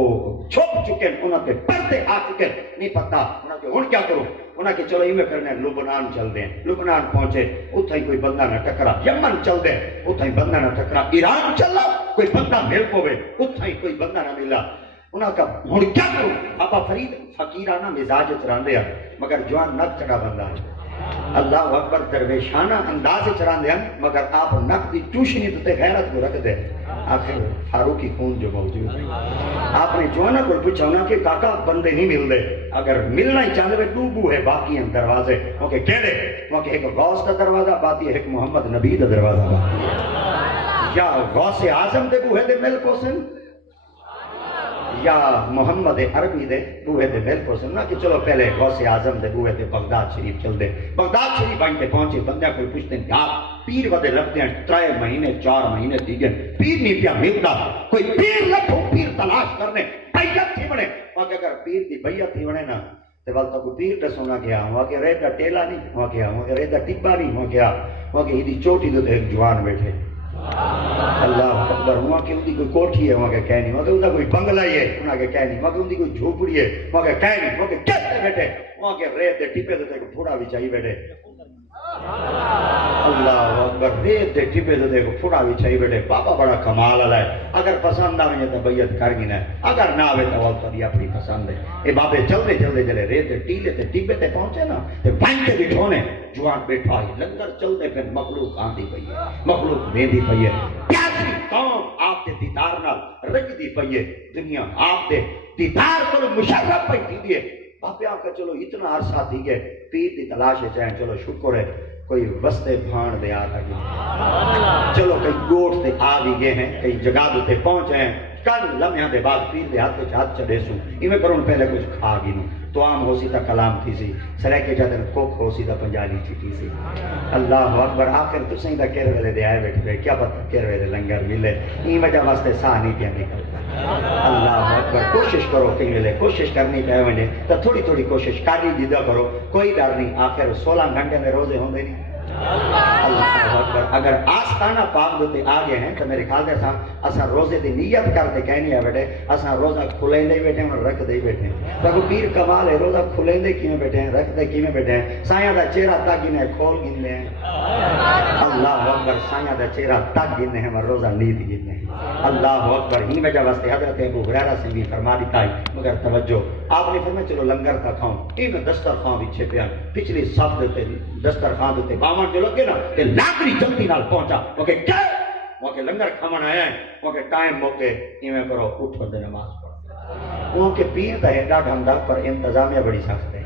چھپ چکن انہاں کے پردے آ چکن نہیں پتا انہاں کہ ہن کیا کرو انہاں کہ چلو یہ کرنے لبنان چل دیں لبنان پہنچے اتھا ہی کوئی بندہ نہ ٹکرا یمن چل دیں اتھا ہی بندہ نہ ٹکرا ایران چل رہا کوئی بندہ مل پوے اتھا ہی کوئی بندہ نہ ملا انہاں کا ہن کیا کرو بابا فرید فقیرانہ مزاج چراندے ہیں مگر جوان نک چڑا بندہ ہے اللہ اکبر درویشانہ انداز چراندے ہیں مگر آپ نک دی ٹوشنی تے غیرت کو رکھ دے آخر فاروقی خون جو موجود آپ نے جوانا کو پوچھا ہونا کہ کاکا بندے نہیں مل دے اگر ملنا ہی چاہتے ہوئے ڈوبو ہے باقی ہیں دروازے اوکے کہڑے وہاں ایک غوث کا دروازہ باقی ایک محمد نبی کا دروازہ باقی یا غوث اعظم دے بوہے دے مل پوسن یا محمد عربی دے بوہے دے مل پوسن نہ کہ چلو پہلے غوث اعظم دے بوہے دے بغداد شریف چل دے بغداد شریف بن کے پہنچے بندہ کوئی پوچھتے ہیں یار پیر ودے لگتے ہیں 3 مہینے 4 مہینے دیگر پیر نہیں پیا ملتا کوئی پیر لکھو پیر تلاش کرنے بیعت تھی بنے وہاں کہ اگر پیر دی بیعت تھی بنے نا تو والتا کوئی پیر دسونا گیا وہاں کہ ریدہ ٹیلا نہیں وہاں کیا وہاں کہ ریدہ ٹپا نہیں وہاں کیا وہاں کہ ہی چوٹی تو ایک جوان بیٹھے اللہ اکبر وہاں کہ ان کی کوئی کوٹھی ہے وہاں کہ کہہ نہیں وہاں کہ ان کا کوئی بنگلہ ہی ہے وہاں کہ کہہ نہیں وہاں کہ ان کی کوئی جھوپڑی ہے وہاں کہ کہہ نہیں وہاں کہ کیسے بیٹھے وہاں کہ ریت دے ٹپے دے کو پھوڑا بھی چاہیے بیٹھے اللہ اکبر ریت دے ٹپے دے کو پھوڑا بھی چاہیے بیٹھے بابا بڑا کمال والا ہے اگر پسند آئے تو بیعت کر گی نہ اگر نہ آئے تو والتا بھی اپنی پسند ہے اے بابے چلتے چلتے چلے ریت دے ٹیلے تے ٹپے تے پہنچے نا تے بھائی کے بٹھونے جوان بیٹھا ہی لنگر چلتے پھر مخلوق آندھی پئی ہے مخلوق ویندی پئی ہے پیاسی قوم آپ دے دیدار نال رجدی پئی ہے دنیا آپ دے دیدار کو مشرف پئی تھی دیئے باپے آپ کا چلو اتنا عرصہ تھی گئے پیر دی تلاش ہے چاہیں چلو شکر ہے کوئی وستے بھان دے آتا گئے چلو کئی گوٹ دے آ بھی گئے ہیں کئی جگہ دے پہنچے ہیں کل لمحہ دے بعد پیر دے ہاتھ پہ ہاتھ چڑھے سوں ایویں کروں پہلے کچھ کھا گی نوں تو عام ہو سی تا کلام تھی سی سرے کے جادن کوک ہو سی تا پنجالی چٹی سی اللہ اکبر آخر تو سہیں دا کیر ویلے دے آئے بیٹھے کیا پتہ کیر ویلے لنگر ملے این وجہ واسطے ساہ نہیں پیا نکلتا اللہ اکبر کوشش کرو کہیں ویلے کوشش کرنی چاہے ونے تو تھوڑی تھوڑی کوشش کاری دیدہ کرو کوئی ڈر نہیں آخر 16 گھنٹے میں روزے ہوندے نہیں اللہ اکبر اگر آستانہ پاک دے آ گئے ہیں تو میرے خیال دے اساں روزے دی نیت کر دے کہنی ہے بیٹے اساں روزہ کھلیندے بیٹھے اور رکھ دے بیٹھے تو پیر کمال ہے روزہ کھلیندے کیویں بیٹھے ہیں رکھ دے کیویں بیٹھے ہیں سایہ دا چہرہ تک نے کھول گندے ہیں اللہ اکبر سایہ دا چہرہ تک گندے ہیں اور روزہ نیت گندے ہیں اللہ اکبر ہی وجہ واسطے حضرت ابو ہریرہ سے بھی فرما دیتا ہے مگر توجہ آپ نے فرمایا چلو لنگر کا کھاؤں ان دسترخوان بھی چھپیا پچھلی صف دے دسترخوان دے باواں جو لگے نا تے لاکڑی جلدی نال پہنچا اوکے کیا اوکے لنگر کھاون آیا ہے اوکے ٹائم موکے ایویں کرو اٹھو تے نماز پڑھو وہ کہ پیر دا ہے ڈاڈا ہوندا پر انتظامیہ بڑی سخت ہے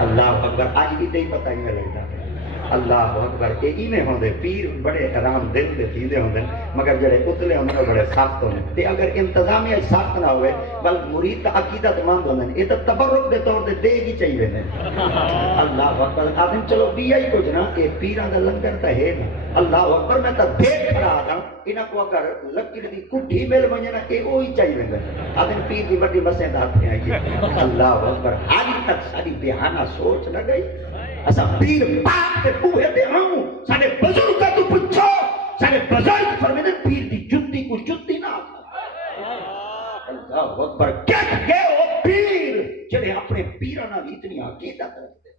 اللہ اکبر اج بھی تے پتہ نہیں لگدا اللہ اکبر کہ ایویں ہوندے پیر بڑے آرام دل دے تھیندے ہوندے مگر جڑے اتلے ہوندے نے بڑے سخت ہوندے تے اگر انتظامیہ سخت نہ ہوئے بل مرید دا عقیدت مند ہوندے نے اے تے تبرک دے طور تے دے ہی چاہیے نے اللہ اکبر آدم چلو بھی آئی کچھ نا کہ پیراں دا لنگر تے ہے نا اللہ اکبر میں تے دیکھ کھڑا آ انہاں کو اگر لکڑ دی کڈھی مل ونجے نا اے وہی چاہیے نے آدم پیر دی بڑی مسیں ہاتھ میں آئی اللہ اکبر آج تک ساری بہانہ سوچ نہ گئی اسا پیر پاک کے بوہے دے ہوں سارے بزرگ کا تو پوچھو سارے بزرگ فرمیدے پیر دی جتی کو جتی نہ اللہ اکبر کہت گئے ہو پیر جنہیں اپنے پیرانا بھی اتنی عقیدت رکھتے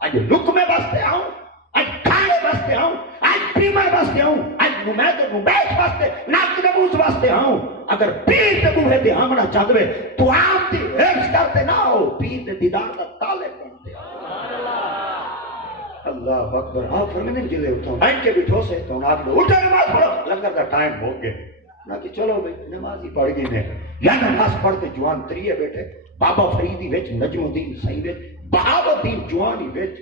آج لکمے بستے آؤں آج کھانے بستے آؤں آج پیمے بستے آؤں آج نمید و نمیش بستے ناک نبوز بستے آؤں اگر پیر دے بوہے دے ہمنا چاہدوے تو آپ دی حرص کرتے نہ ہو پیر دے دیدار دا طالب بنتے آؤ اللہ اکبر آپ فرمیدیں جلے اٹھاؤں بیٹھ کے بٹھو سے تو آپ نے اٹھا نماز پڑھو لنگر دا ٹائم ہو گئے نہ کہ چلو بھئی نماز ہی پڑھ گئی نے یا نماز پڑھتے جوان تریے بیٹھے بابا فریدی ویچ نجم الدین صحیح ویچ بہاودین جوانی ویچ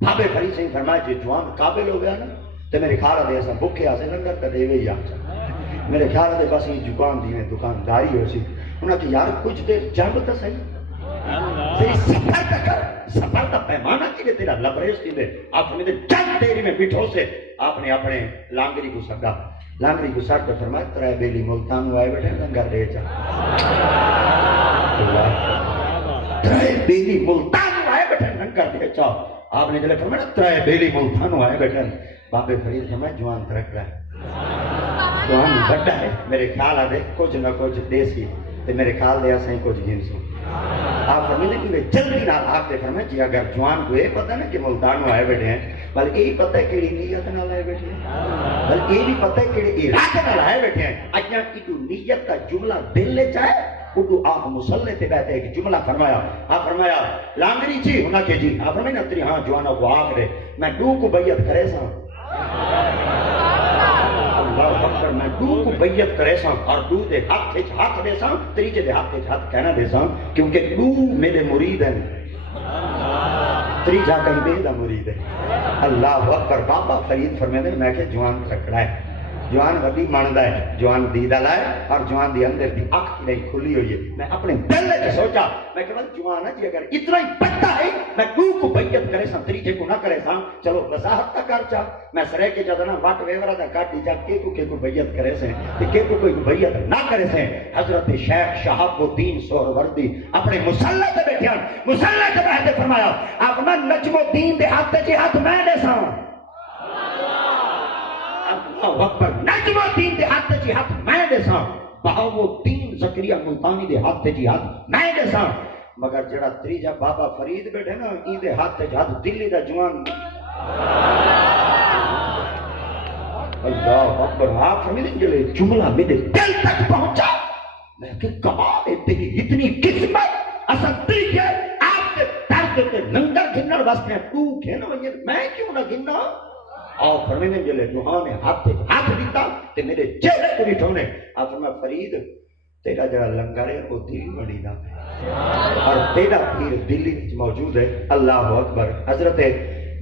بابے فرید صحیح فرمائے جو جوان قابل ہو گیا نا تو میرے خیال دے ایسا بکے آسے لنگر کا دے وے ہی آسا میرے خیال دے بس یہ دکان دی دکانداری ہو سی انہاں کہ یار کچھ دیر جنب تا صحیح تیری سفر تا کر سفر تا پیمانہ کی دے تیرا لبریز کی دے آپ نے جنب دیری میں بٹھو سے آپ نے اپنے لانگری کو سکا لانگری کو سر پہ فرمائے ترائے بیلی ملتان ہوئے بیٹھے لنگر دے جا ترائے بیلی ملتان ہوئے بیٹھے لنگر دے جا آپ نے جلے فرمائے ترائے بیلی ملتان ہوئے بیٹھے بابے فرید فرمائے جوان ترک رہا ہے جوان بڑا ہے میرے خیال آدھے کچھ نہ کچھ دیسی تے میرے خیال دے ایسا ہی کچھ جنسوں آپ فرمیدے کہ وہ جلدی نہ آتے فرمائے جی اگر جوان کو یہ پتہ نا کہ ملتان میں آئے بیٹھے ہیں بل یہی پتہ ہے کہ نیت نہ لائے بیٹھے ہیں بل یہ بھی پتہ ہے کہ ارادے نہ لائے بیٹھے ہیں اجنا کی جو نیت کا جملہ دل لے جائے اردو آپ مسلح تے بیٹھے ایک جملہ فرمایا آپ فرمایا لانگری جی ہونا کہ جی آپ فرمائے نا تری ہاں جوانا کو آگ رہے میں دو کو بیعت کرے سا اللہ اکبر میں دو کو بیعت کرے سا اور دو دے ہاتھ دے سا تریجے دے ہاتھ کہنا دے سا کیونکہ دو میرے مرید ہیں تریجہ کہیں بے دا مرید ہے اللہ اکبر بابا فرید فرمیدے میں کہ جوان رکھڑا ہے جوان وڈی ماندا ہے جوان دیدہ لائے اور جوان دی اندر دی اکھ کی نہیں کھلی ہوئی ہے میں اپنے دل سے سوچا میں کہ جوان ہے جی اگر اتنا ہی بچہ ہے میں دو کو بیعت کرے سا تریجے کو نہ کرے سا چلو وضاحت کا کر چا میں سرے کے جدنا واٹ ویورا دا کاٹی جا کے کو بیعت کرے سے کہ کوئی بیعت نہ کرے سے حضرت شیخ شہاب الدین سہروردی اپنے مسلح تے بیٹھے مسلح تے بیٹھے فرمایا آپ میں نجم الدین دے ہاتھ تے ہاتھ میں دے سا اللہ اکبر نجم الدین دے ہاتھ تے ہاتھ میں دے سا بہاؤالدین زکریا ملتانی دے ہاتھ تے ہاتھ میں دے سا مگر جڑا تریجا بابا فرید بیٹھے نا این دے ہاتھ تے ہاتھ دلی دا جوان اللہ اکبر آپ فرمیدیں جلے جملہ میرے دل تک پہنچا میں کہ کمال ہے تیری اتنی قسمت اصل تریجے آپ کے درد تے لنگر گھنر واسطے ہیں تو گھن وجہ میں کیوں نہ گھننا اور فرمیدیں جلے جوہاں نے ہاتھ دیتا تے میرے چہرے کو ریٹھونے آپ فرمائے فرید تیرا جڑا لنگر ہے وہ دلی بڑی دا اور تیرا پیر دلی موجود ہے اللہ اکبر حضرت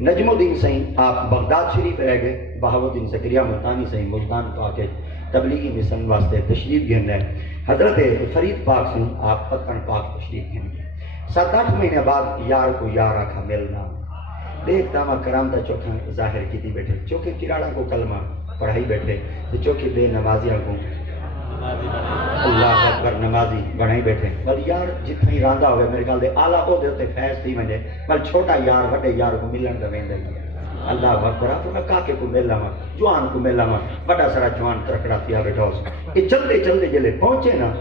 نجم الدین صحیح آپ بغداد شریف رہ گئے بہاؤالدین زکریا ملتانی صحیح ملتان کو آکے تبلیغی مشن واسطے تشریف گھن رہے حضرت فرید پاک سے آپ پتن پاک تشریف گھن گئے 7-8 مہینے بعد یار کو یار آکھا ملنا دیکھتا میں کرام تا چوکھاں ظاہر کی تھی بیٹھے چوکھے کراڑا کو کلمہ پڑھائی بیٹھے تو چوکھے بے نمازیاں کو اللہ اکبر نمازی بنائی بیٹھے بل یار جتنا ہی راندہ ہوئے میرے خیال دے آلہ او دے ہوتے فیض تھی مجھے بل چھوٹا یار وڈے یار کو ملن دا ویندے اللہ اکبر تو میں کاکے کو مل لاواں جوان کو مل لاواں بڑا سارا جوان ترکڑا پیا بیٹھا اس یہ چلتے چلتے جلے پہنچے نا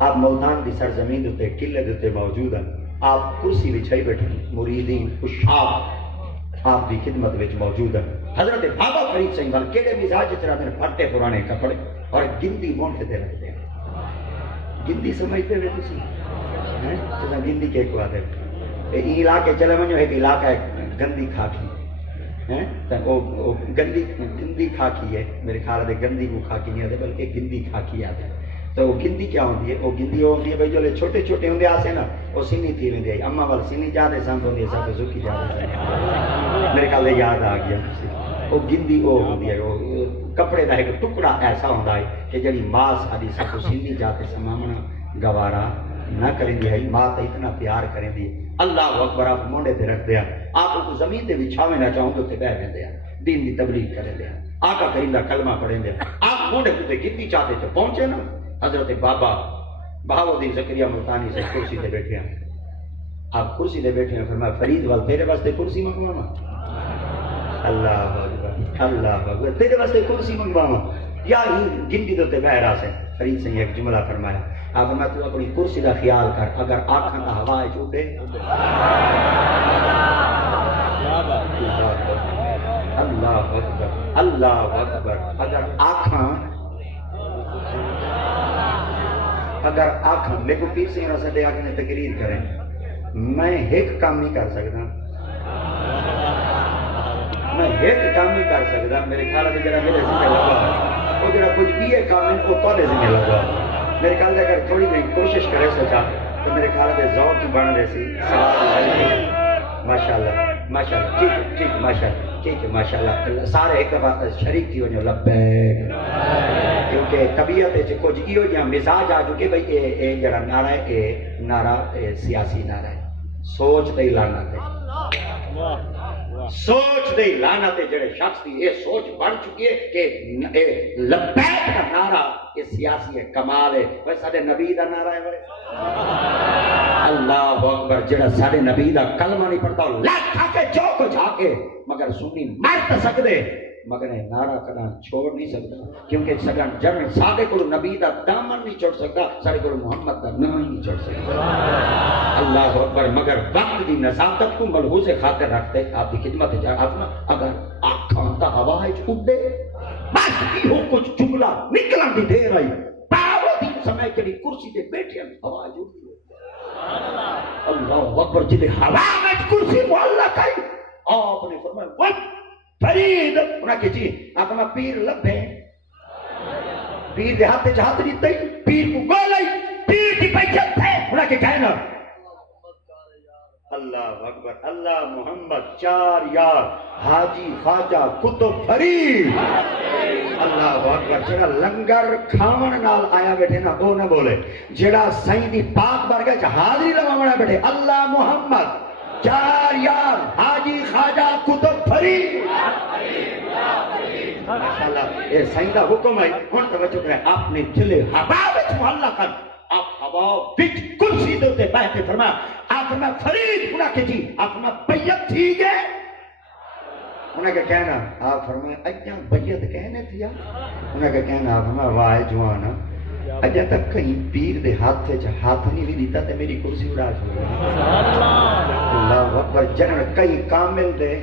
آپ ملتان دی سرزمین دے قلعے دے موجود ہیں آپ کرسی بچھائی بیٹھے مریدین اشعاب آپ دی خدمت وچ موجود ہیں حضرت بابا فرید سنگھ وال کیڑے مزاج چ رہندے پھٹے پرانے کپڑے اور گندی مونڈ تے رکھتے ہیں گندی سمجھتے ہوئے تسی ہیں جس گندی کے کو آتے یہ علاقے چلے ونجو ایک علاقہ ہے گندی کھاکی ہیں تو وہ گندی کھاکی ہے میرے خیال ہے گندی کو کھاکی نہیں آتے بلکہ گندی کھاکی آتے ہیں تو وہ گندی کیا ہوتی ہے وہ گندی وہ ہوتی ہے بھائی جو چھوٹے چھوٹے ہوندے آسے نا وہ سینی تھی ویندے آئی اما وال سینی جاتے سانت ہوندی ہے سانت زکی جاتے میرے خیال ہے یاد آ گیا وہ گندی وہ ہوتی ہے وہ کپڑے دا ایک ٹکڑا ایسا ہوتا ہے کہ جڑی ماں ساری سب سینی جاتے سمامنا گوارا نہ کریں دی ہے ماں تا اتنا پیار کریں دی اللہ اکبر آپ مونڈے تے رکھ دیا آپ کو زمین تے بچھاوے نہ چاہوں تو تے بہ رہے دیا دین دی تبلیغ کریں دیا آقا کریم دا کلمہ پڑھیں دیا آپ مونڈے تے گندی چاہتے تو پہنچے نا حضرت بابا بہاؤالدین زکریا ملتانی سے کرسی تے بیٹھے ہیں آپ کرسی تے بیٹھے ہیں فرمایا فرید وال تیرے واسطے کرسی منگواواں اللہ اکبر اللہ اکبر تیرے واسطے کرسی منگواواں یا گندی تو تے بہ رہا سے فرید سے ایک جملہ فرمایا آپ فرمایا تو اپنی کرسی دا خیال کر اگر آنکھاں دا ہوا چھوٹے اللہ اکبر اللہ اکبر اگر آنکھاں میرے کو پیر سے رسے دے آگے تقریر کریں میں ایک کام نہیں کر سکتا میں ایک کام نہیں کر سکتا میرے خیال ہے جڑا میرے ذمہ لگا وہ جڑا کچھ بھی ہے کام ہے وہ تھوڑے ذمہ لگا میرے خیال ہے اگر تھوڑی میں کوشش کرے سکا تو میرے خیال ہے ذوق کی بن رہے سی ماشاءاللہ ماشاءاللہ ٹھیک ٹھیک ہے ماشاءاللہ سارے ایک بات شریک تھی وجہ لبیک کیونکہ طبیعت ہے کچھ ایو جہاں مزاج آ چکے بھئی اے جڑا نعرہ ہے اے نعرہ سیاسی نعرہ ہے سوچ تے لعنت ہے سوچ دے لعنت ہے جڑے شخص دی یہ سوچ بن چکی ہے کہ اے لبیک کا نعرہ یہ سیاسی ہے کمال ہے وہ سارے نبی دا نعرہ ہے بھائی اللہ اکبر جڑا سارے نبی دا کلمہ نہیں پڑھتا لاکھ کھا کے جو کچھ آ کے مگر سنی مر تو سکدے مگر نعرہ کرنا چھوڑ نہیں سکتا کیونکہ سگن جن سادے کو نبی دا دامن نہیں چھوڑ سکتا سارے کو محمد دا نام نہیں چھوڑ سکتا اللہ اکبر مگر وقت دی نزاکت کو ملحوظ خاطر رکھتے آپ کی خدمت جا اپنا اگر آنکھاں دا ہوائے اٹھے بس ہو کچھ جملہ نکلن دی دیر آئی پاو دی سمے کری کرسی دے بیٹھے ہوائے اٹھے اللہ اکبر جدے ہوا میں کرسی معلق آئی آپ نے فرمایا وقت فرید انہاں کہ جی آپ میں پیر لبھے پیر دے ہاتھ چاہت نہیں تئی پیر کو گولائی پیر دی پیچھت تھے انہاں کہ کہنا اللہ اکبر اللہ محمد چار یار حاجی خواجہ کتب فرید اللہ اکبر جڑا لنگر کھاون نال آیا بیٹھے نا وہ نہ بولے جڑا سائیں دی پاک بارگاہ حاضری لگاونا بیٹھے اللہ محمد چار یار حاجی خواجہ کتب فرید ماشاءاللہ اے سائیں دا حکم ہے ہن توجہ کریں آپ نے دل ہوا وچ محلہ کر آپ ہوا وچ کرسی دے تے بیٹھے فرمایا آپ میں فرید انہاں کہ جی آپ میں بیعت تھی گئے انہاں کہ کہنا آپ فرمایا اجاں بیعت کہنے تھیا انہاں کہ کہنا آپ فرمایا واہ جوان اجاں تک کہیں پیر دے ہاتھ سے ہاتھ نہیں بھی دیتا تے میری کرسی اڑا چھوڑ اللہ اکبر جنن کئی کامل دے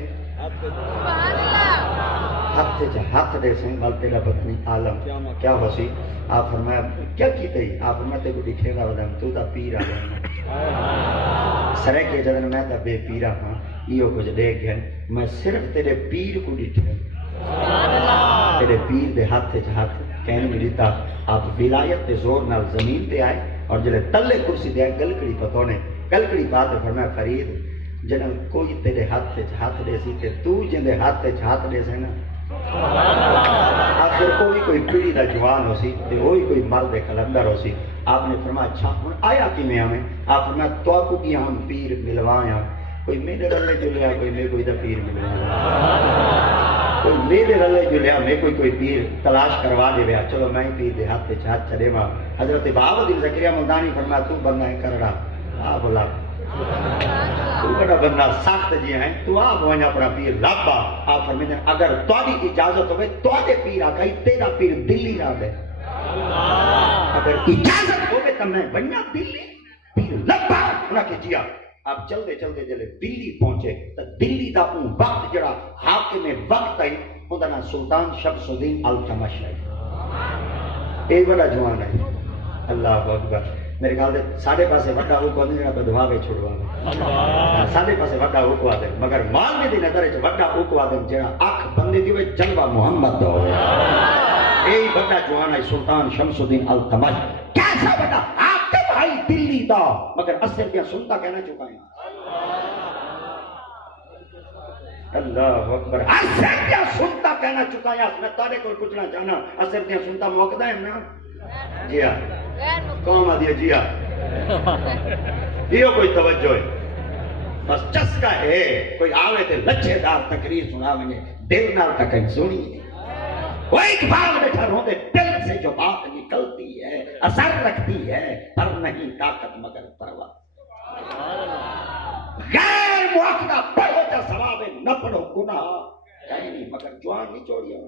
ہاتھ سے ہاتھ دے سیں مال تیرا پتنی عالم کیا ہو سی آپ فرمایا کیا کی تھی آپ فرمایا تے کو دکھے گا ودم تو تا پیر آ گیا سرے کے جدن میں تا بے پیرا ہاں یہ کچھ دیکھ گئے میں صرف تیرے پیر کو ڈٹھے تیرے پیر دے ہاتھ سے ہاتھ کہنے میں دیتا آپ ولایت دے زور نال زمین پہ آئے اور جلے تلے کرسی دے گلکڑی پتونے گلکڑی بات فرمایا فرید جنہاں کوئی تیرے ہاتھ سے ہاتھ دے سی تے تو جن دے ہاتھ سے ہاتھ دے سے نا آپ پھر کوئی پیڑی دا جوان ہو سی تے وہی کوئی مرد کلندر ہو سی آپ نے فرمایا اچھا ہن آیا کی میں ہمیں آپ فرمایا تو کو کی ہم پیر ملوایا کوئی میرے رلے جو لیا کوئی میں کوئی دا پیر ملوایا کوئی میرے رلے جو لیا میں کوئی پیر تلاش کروا دے ویا چلو میں پیر دے ہاتھ چلے ماں حضرت بہاؤالدین زکریا ملتانی فرمایا تو بندہ ہے کرڑا بولا تو بڑا بندہ سخت جی ہیں تو آپ وہاں اپنا پیر لابا آپ فرمیدیں اگر تاری اجازت ہوئے تو آدھے پیر آکائی تیرا پیر دلی را دے اگر اجازت ہوئے تو میں بنیا دلی پیر لابا انہا کہ جیا آپ چلتے چلتے جلے دلی پہنچے تو دلی دا ان وقت جڑا حاکم وقت آئی اندھنا سلطان شمس الدین التمش ہے اے بڑا جوان ہے اللہ اکبر میرے خیال دے ساڑھے پاسے وڈا ہوکوا دے جڑا بدوا وے چھوڑوا دے ساڑھے پاسے وڈا ہوکوا دے مگر مال دی نظر وچ وڈا ہوکوا دے جڑا اکھ بندے دی وچ جلوہ محمد دا ہوئے اے بڑا جوان ہے سلطان شمس الدین التمش کیسا بڑا آپ کے بھائی دلی دا مگر اثر کیا سنتا کہنا چکا ہے اللہ اکبر اثر کیا سنتا کہنا چکا ہے میں تارے کو پوچھنا چاہنا اثر کیا سنتا موقع ہے نا جی ہاں کون آدھی ہے جی ہاں یہ کوئی توجہ ہے بس چسکا ہے کوئی آوے تھے لچھے دار تقریر سنا میں نے دل نال تک سنی وہ اقبال بیٹھا روندے دل سے جو بات نکلتی ہے اثر رکھتی ہے پر نہیں طاقت مگر پرواہ غیر موقع پڑھو جا ثواب نہ پڑھو گناہ کہیں نہیں مگر جوان نہیں چھوڑیا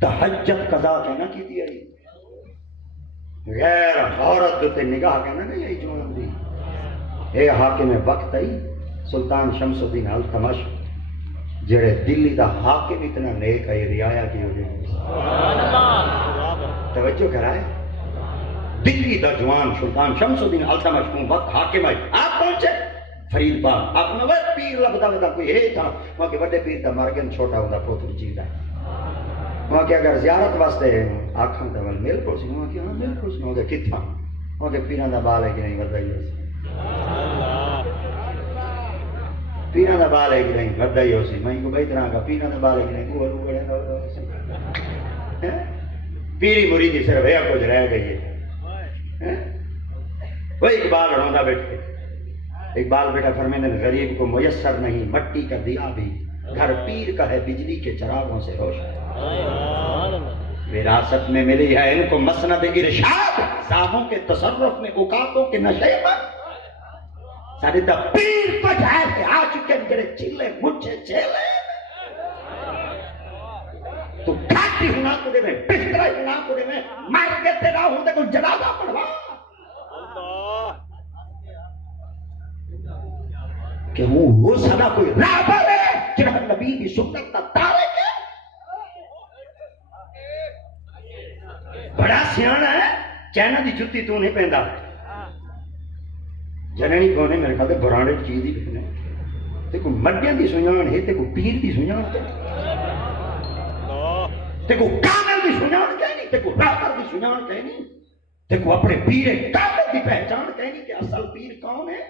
تہجد قضا کہنا کی دیا غیر عورت دوتے نگاہ کہنا نہیں یہی جوان دی اے حاکم وقت آئی سلطان شمس الدین التمش جڑے دلی دا حاکم اتنا نیک آئی رعایا کی ہو جائے توجہ کرائے دلی دا جوان سلطان شمس الدین التمش کو وقت حاکم آئی آپ پہنچے فرید پاک آپ نے وہ پیر لبدا ودا کوئی ہے تھا وہاں کے بڑے پیر دا مرگن چھوٹا ہوتا پوتر جیتا ہے وہاں کے اگر زیارت واسطے آکھاں تو میل پوسی وہاں کے ہاں میل پوسی وہاں کے کتھاں وہاں کے پیران دا بال ہے کہ نہیں بدائی ہو سی پیران دا بال ہے کہ نہیں بدائی ہو سی میں کو بھائی طرح کا پیران دا بال ہے کہ نہیں وہ روڑے ہو سی پیری مریدی صرف ہے کچھ رہ گئی ہے وہ اقبال روندا بیٹھے اقبال بیٹا فرمیدن غریب کو میسر نہیں مٹی کا دیا بھی گھر پیر کا ہے بجلی کے چراغوں سے روشن وراثت میں ملی ہے ان کو مسند ارشاد صاحبوں کے تصرف میں اوقاتوں کے نشے پر سارے دا پیر کو جائے کہ آ چکے ہیں جڑے چلے مجھے چلے تو کھاتی ہونا کو دے میں بسترہ ہونا کو دے میں مر کے تیرا ہوں دے کو جنازہ پڑھوا کہ وہ سدا کوئی رابر ہے جنہاں نبی کی سنت تا تارے کے بڑا سیانا ہے چینہ دی جتی تو نہیں پہندا جنہی کونے میرے خیال دے برانڈے چیز ہی پہنے تے کو مڈیاں دی سنیان ہے تے کو پیر دی سنیان تے کو کامل دی سنیان کہنی تے کو رابر دی سنیان کہنی تے کو اپنے پیر کامل دی پہچان کہنی کہ اصل پیر کون ہے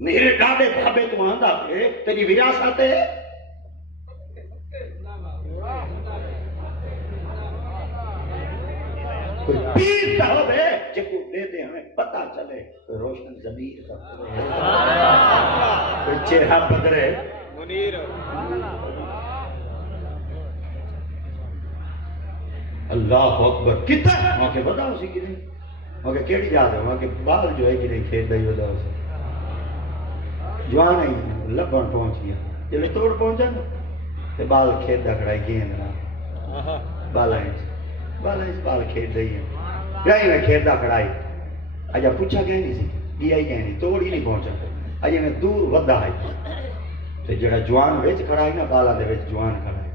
میرے ڈاڈے بھابے تو آندہ ہے تیری وراثت ہے کوئی پیر صاحب ہے جب کو دیتے ہمیں پتہ چلے کوئی روشن ضمیر کا کوئی چہرہ بدرے منیر اللہ اکبر کتنا وہاں کے بتاؤ سی کہ نہیں وہاں کے کیڑی یاد ہے وہاں کے بال جو ہے کہ نہیں کھیل دائی بتاؤ سی جوان ہے لبن پہنچ گیا جب توڑ پہنچا نا تو بال کھیت دا کھڑائی گیند نا بال کھیت دائی ہے گئی میں کھیت دا کھڑائی اجا پوچھا کہیں نہیں سی گیا ہی کہیں نہیں توڑ ہی نہیں پہنچا اجا میں دور ودا ہے تو جڑا جوان ویچ کھڑائی نا بالا دے ویچ جوان کھڑائی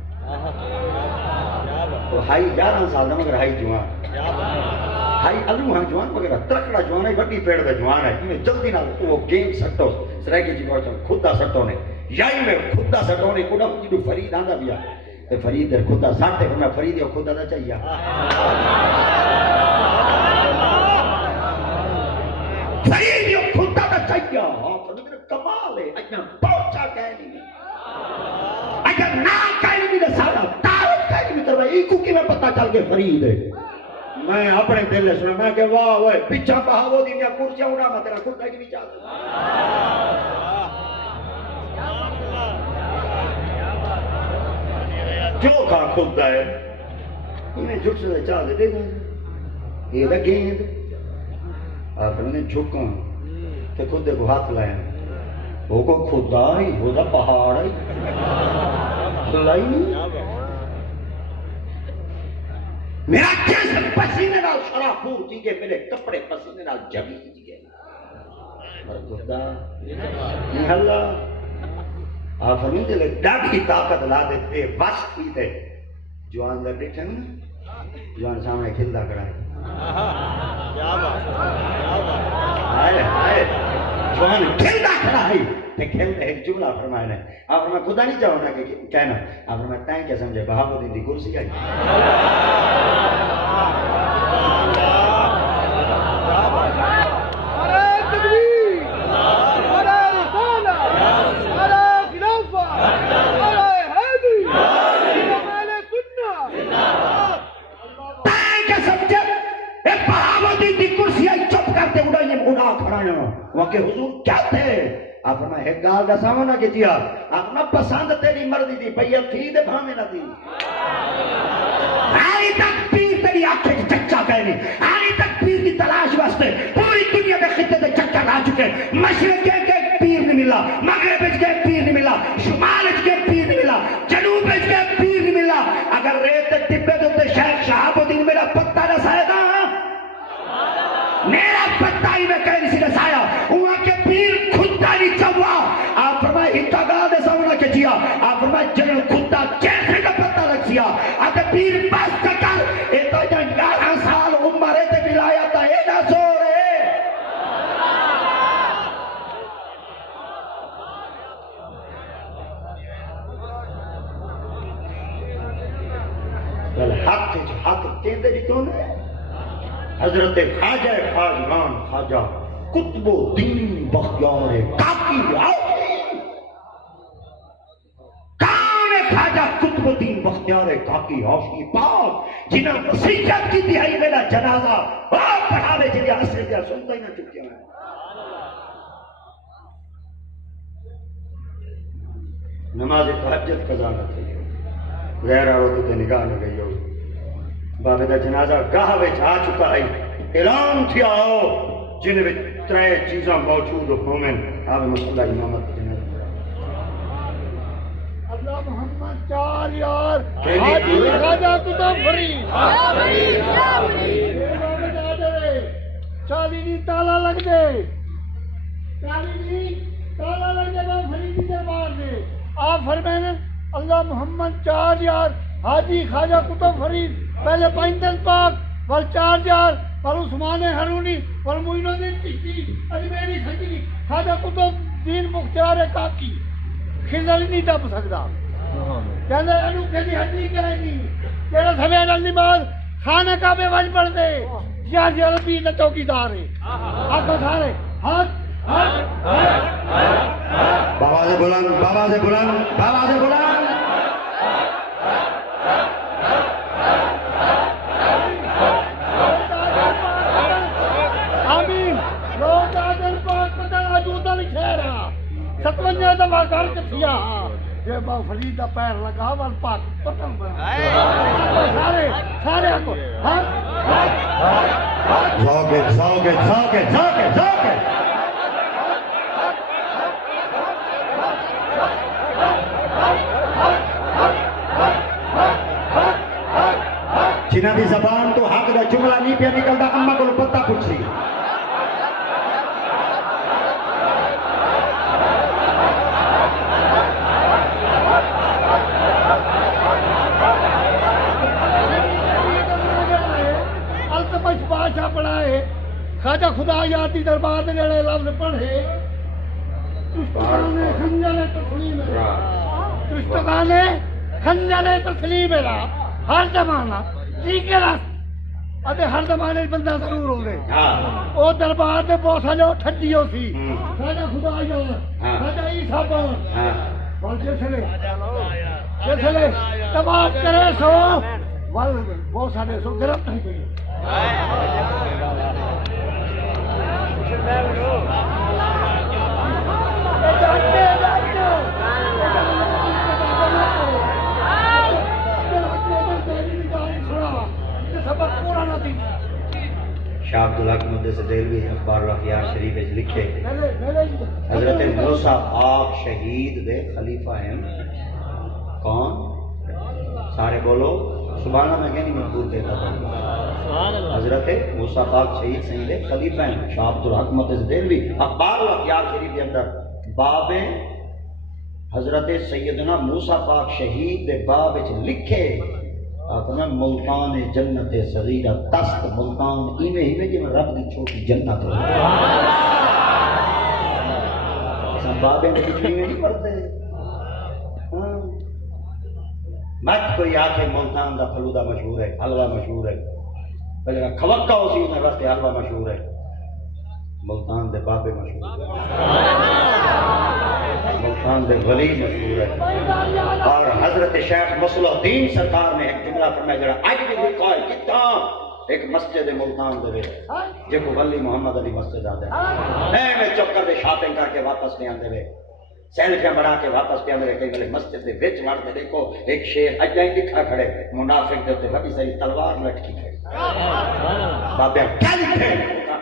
تو ہائی 11 سال دا مگر ہائی جوان ہائی علو ہاں جوان مگر ترکڑا جوان ہے بڑی پیڑ دا جوان ہے میں جلدی نہ وہ گیم سٹو سرائے کی جی پہنچا خودہ سٹو نے یائی میں خودہ سٹو نے کڑا جیدو فرید آندہ بیا تو فرید در خودہ ساٹھے فرمایا فرید یا خودہ دا چاہیے فرید یا خودہ دا چاہیے فرید کمال ہے اجنا پہنچا کہہ نہیں اجنا نا کہہ نہیں سارا تعارف کہہ نہیں ترہ ایکو کی میں پتہ چل کے فرید ہے میں اپنے دل سنا میں کہ واہ وہ پیچھا کہا وہ دنیا کرسیاں اڑا میں تیرا خودہ کی بھی چاہتا جو کہا خودہ ہے انہیں جھٹ سے چاہ دے دے یہ دا گیند آپ نے جھکوں کہ خود کو ہاتھ لائیں وہ کو خدا ہی وہ دا پہاڑ ہی سنائی نہیں میرا جسم پسینے نال شرابور جی گئے میرے کپڑے پسینے نال جگی جی گئے پر خدا نہیں اللہ آپ فرمین دلے ڈاڑھی طاقت لا دے بے بس تھی دے جوان در بیٹھے نا جوان سامنے کھلدا کڑا ہے آئے آئے جوان کھلدا کھڑا ہے تے کھلتے ایک جملہ فرمائے نے آپ فرمائے خدا نہیں چاہو نا کہ کہنا آپ فرمائے تائیں کیا سمجھے بہاودین دی کرسی آئی وہاں کے حضور کیا تھے آپ فرمائے ایک گال دا سامنا کی تیا آپ فرمائے پسند تیری مردی دی پہیا تھی دے بھامے نہ تھی آئی تک پیر تیری آنکھیں چچا کہنی آئی تک پیر کی تلاش واسطے پوری دنیا کے خطے دے چکر آ چکے مشرق کے پیر نہیں ملا مغرب کے پیر نہیں ملا شمال کے پیر نہیں ملا جنوب کے پیر نہیں ملا اگر ریت ٹبے دے شیخ شہاب الدین میرا پتہ نہ سائے دا میرا پتہ ہی میں کہیں سی نسایا وہاں کے پیر خودتا نہیں چوا آپ فرمائے ہتا گا دے سامنا کے جیا آپ فرمائے جنرل خودتا جیسے کا پتہ لگ سیا آتے پیر پاس کر ایتا جان 11 سال عمرے تے ملایا تا ایڈا زور ہے حق حق تیندے جی کون ہے حضرت خواجہ خواجگان خواجہ قطب الدین بختیار کاکی آؤ کون ہے خواجہ قطب الدین بختیار کاکی آشی پاک جنہاں وسیعت کی دہائی میرا جنازہ باپ پڑھاوے جنہی اثر دیا سنتا ہی نہ چکیا ہے نماز تہجد قضا نہ تھی غیر عورتوں تے نگاہ نہ گئی ہو بابے دا جنازہ گاہ وچ آ چکا ہے اعلان تھیا ہو جن وچ 3 چیزاں موجود ہومن آپ مسئلہ امامت جنازہ اللہ محمد 4 یار حاجی خواجہ قطب فرید چالی دی تالا لگ دے چالی دی تالا لگ دے گا فریدی دربار دے آپ فرمائیں اللہ محمد 4 یار حاجی خواجہ قطب فرید پہلے 5 دن پاک ول 4 یار پر عثمان ہرونی پر معین الدین چشتی اجمیری سجنی خواجہ قطب دین مختار کاکی خضر نہیں ڈب سکتا کہنے انو کہنی حدی کہے گی تیرا سمین النماز خانہ کعبے وج پڑھ دے یا جلبی نہ چوکیدار ہے آقا سارے ہاتھ بابا سے بلند بابا سے بلند بابا سے بلند آمین روز آدر پاک پتن عجودہ لکھے رہا 57 دفعہ گھر کتھیا یہ با فریدہ پیر لگا وال پاک پتن بنا سارے سارے کو زوکے جنہ بھی زبان تو حق دا جملہ نہیں پیا نکلتا اماں کو پتہ پوچھی التمش بادشاہ پڑھائے خواجہ خدا یادی دربار میں جڑے لفظ پڑھے تشتگانے خنجر تسلیم تشتگانے خنجر تسلیم ہر زمانہ ٹھیک ہے راست ادھے ہر زمانے بندہ ضرور ہو رہے او دربار دے بوسا جو ٹھڈی ہو سی خواجہ خدا یاد خواجہ عیسیٰ پاک بول جسلے تمام کرے سو ول بوسا نے سو گرفت نہیں کوئی شاہ عبدالحق مقدس دہلوی اخبار الافیار شریف وچ لکھے حضرت موسیٰ پاک شہید دے خلیفہ ہیں کون؟ سارے بولو سبحان اللہ، میں کہنی محبوب دیتا تھا حضرت موسیٰ پاک شہید سہید دے خلیفہ ہیں شاہ عبدالحق مقدس دہلوی اخبار الافیار شریف کے اندر باب حضرت سیدنا موسیٰ پاک شہید دے باب وچ لکھے اپنا ملتان جنت صغیرہ تست ملتان ایویں ہی جی رب دی چھوٹی جنت ہو بابے میں کچھ نہیں پڑھتے مت کوئی آکے ملتان دا فلودہ مشہور ہے حلوہ مشہور ہے پہلے کھوکا اسی انہیں واسطے حلوہ مشہور ہے ملتان دے بابے مشہور ہے ملتان دے ولی مشہور ہے اور حضرت شیخ مصلح الدین سرکار نے ایک جملہ فرمایا جڑا اج بھی لکھا ہے کتاب ایک مسجد ملتان دے جے کو ولی محمد علی مسجد آتے ہیں میں چکر دے شاپنگ کر کے واپس نہیں آتے ہوئے سیلفیاں بنا کے واپس پہ آندے کئی ویلے مسجد دے وچ وڑتے دیکھو ایک شیر اجاں لکھا کھڑے منافق دے تے بڑی ساری تلوار لٹکی کھڑی بابے کیا لکھے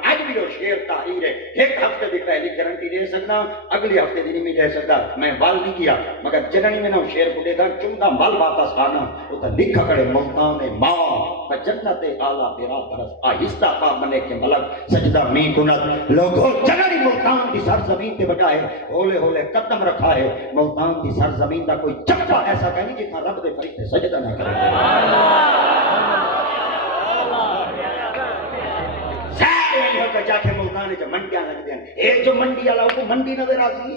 اج بھی وہ شیر تحریر ہے ایک ہفتے دی پہلی گارنٹی دے سکتا اگلی ہفتے دی نہیں دے سکتا میں وال نہیں کیا مگر جننی میں نہ شیر کو دے دا چنگا مال واپس آنا وہ تو لکھا کھڑے ملتان ماں جنت اعلیٰ تیرا برس آہستہ خواب بنے کے ملک سجدہ میں کنت لوگوں جننی ملتان کی سرزمین تے بجائے ہولے ہولے قدم رکھا ہے ملتان کی سرزمین دا کوئی چپا ایسا کہنی جتنا رب دے فرشتے سجدہ نہ کرے جا کے ملتانے جو منڈیاں لگ دیں ایک جو منڈی والا کو منڈی نظر آسی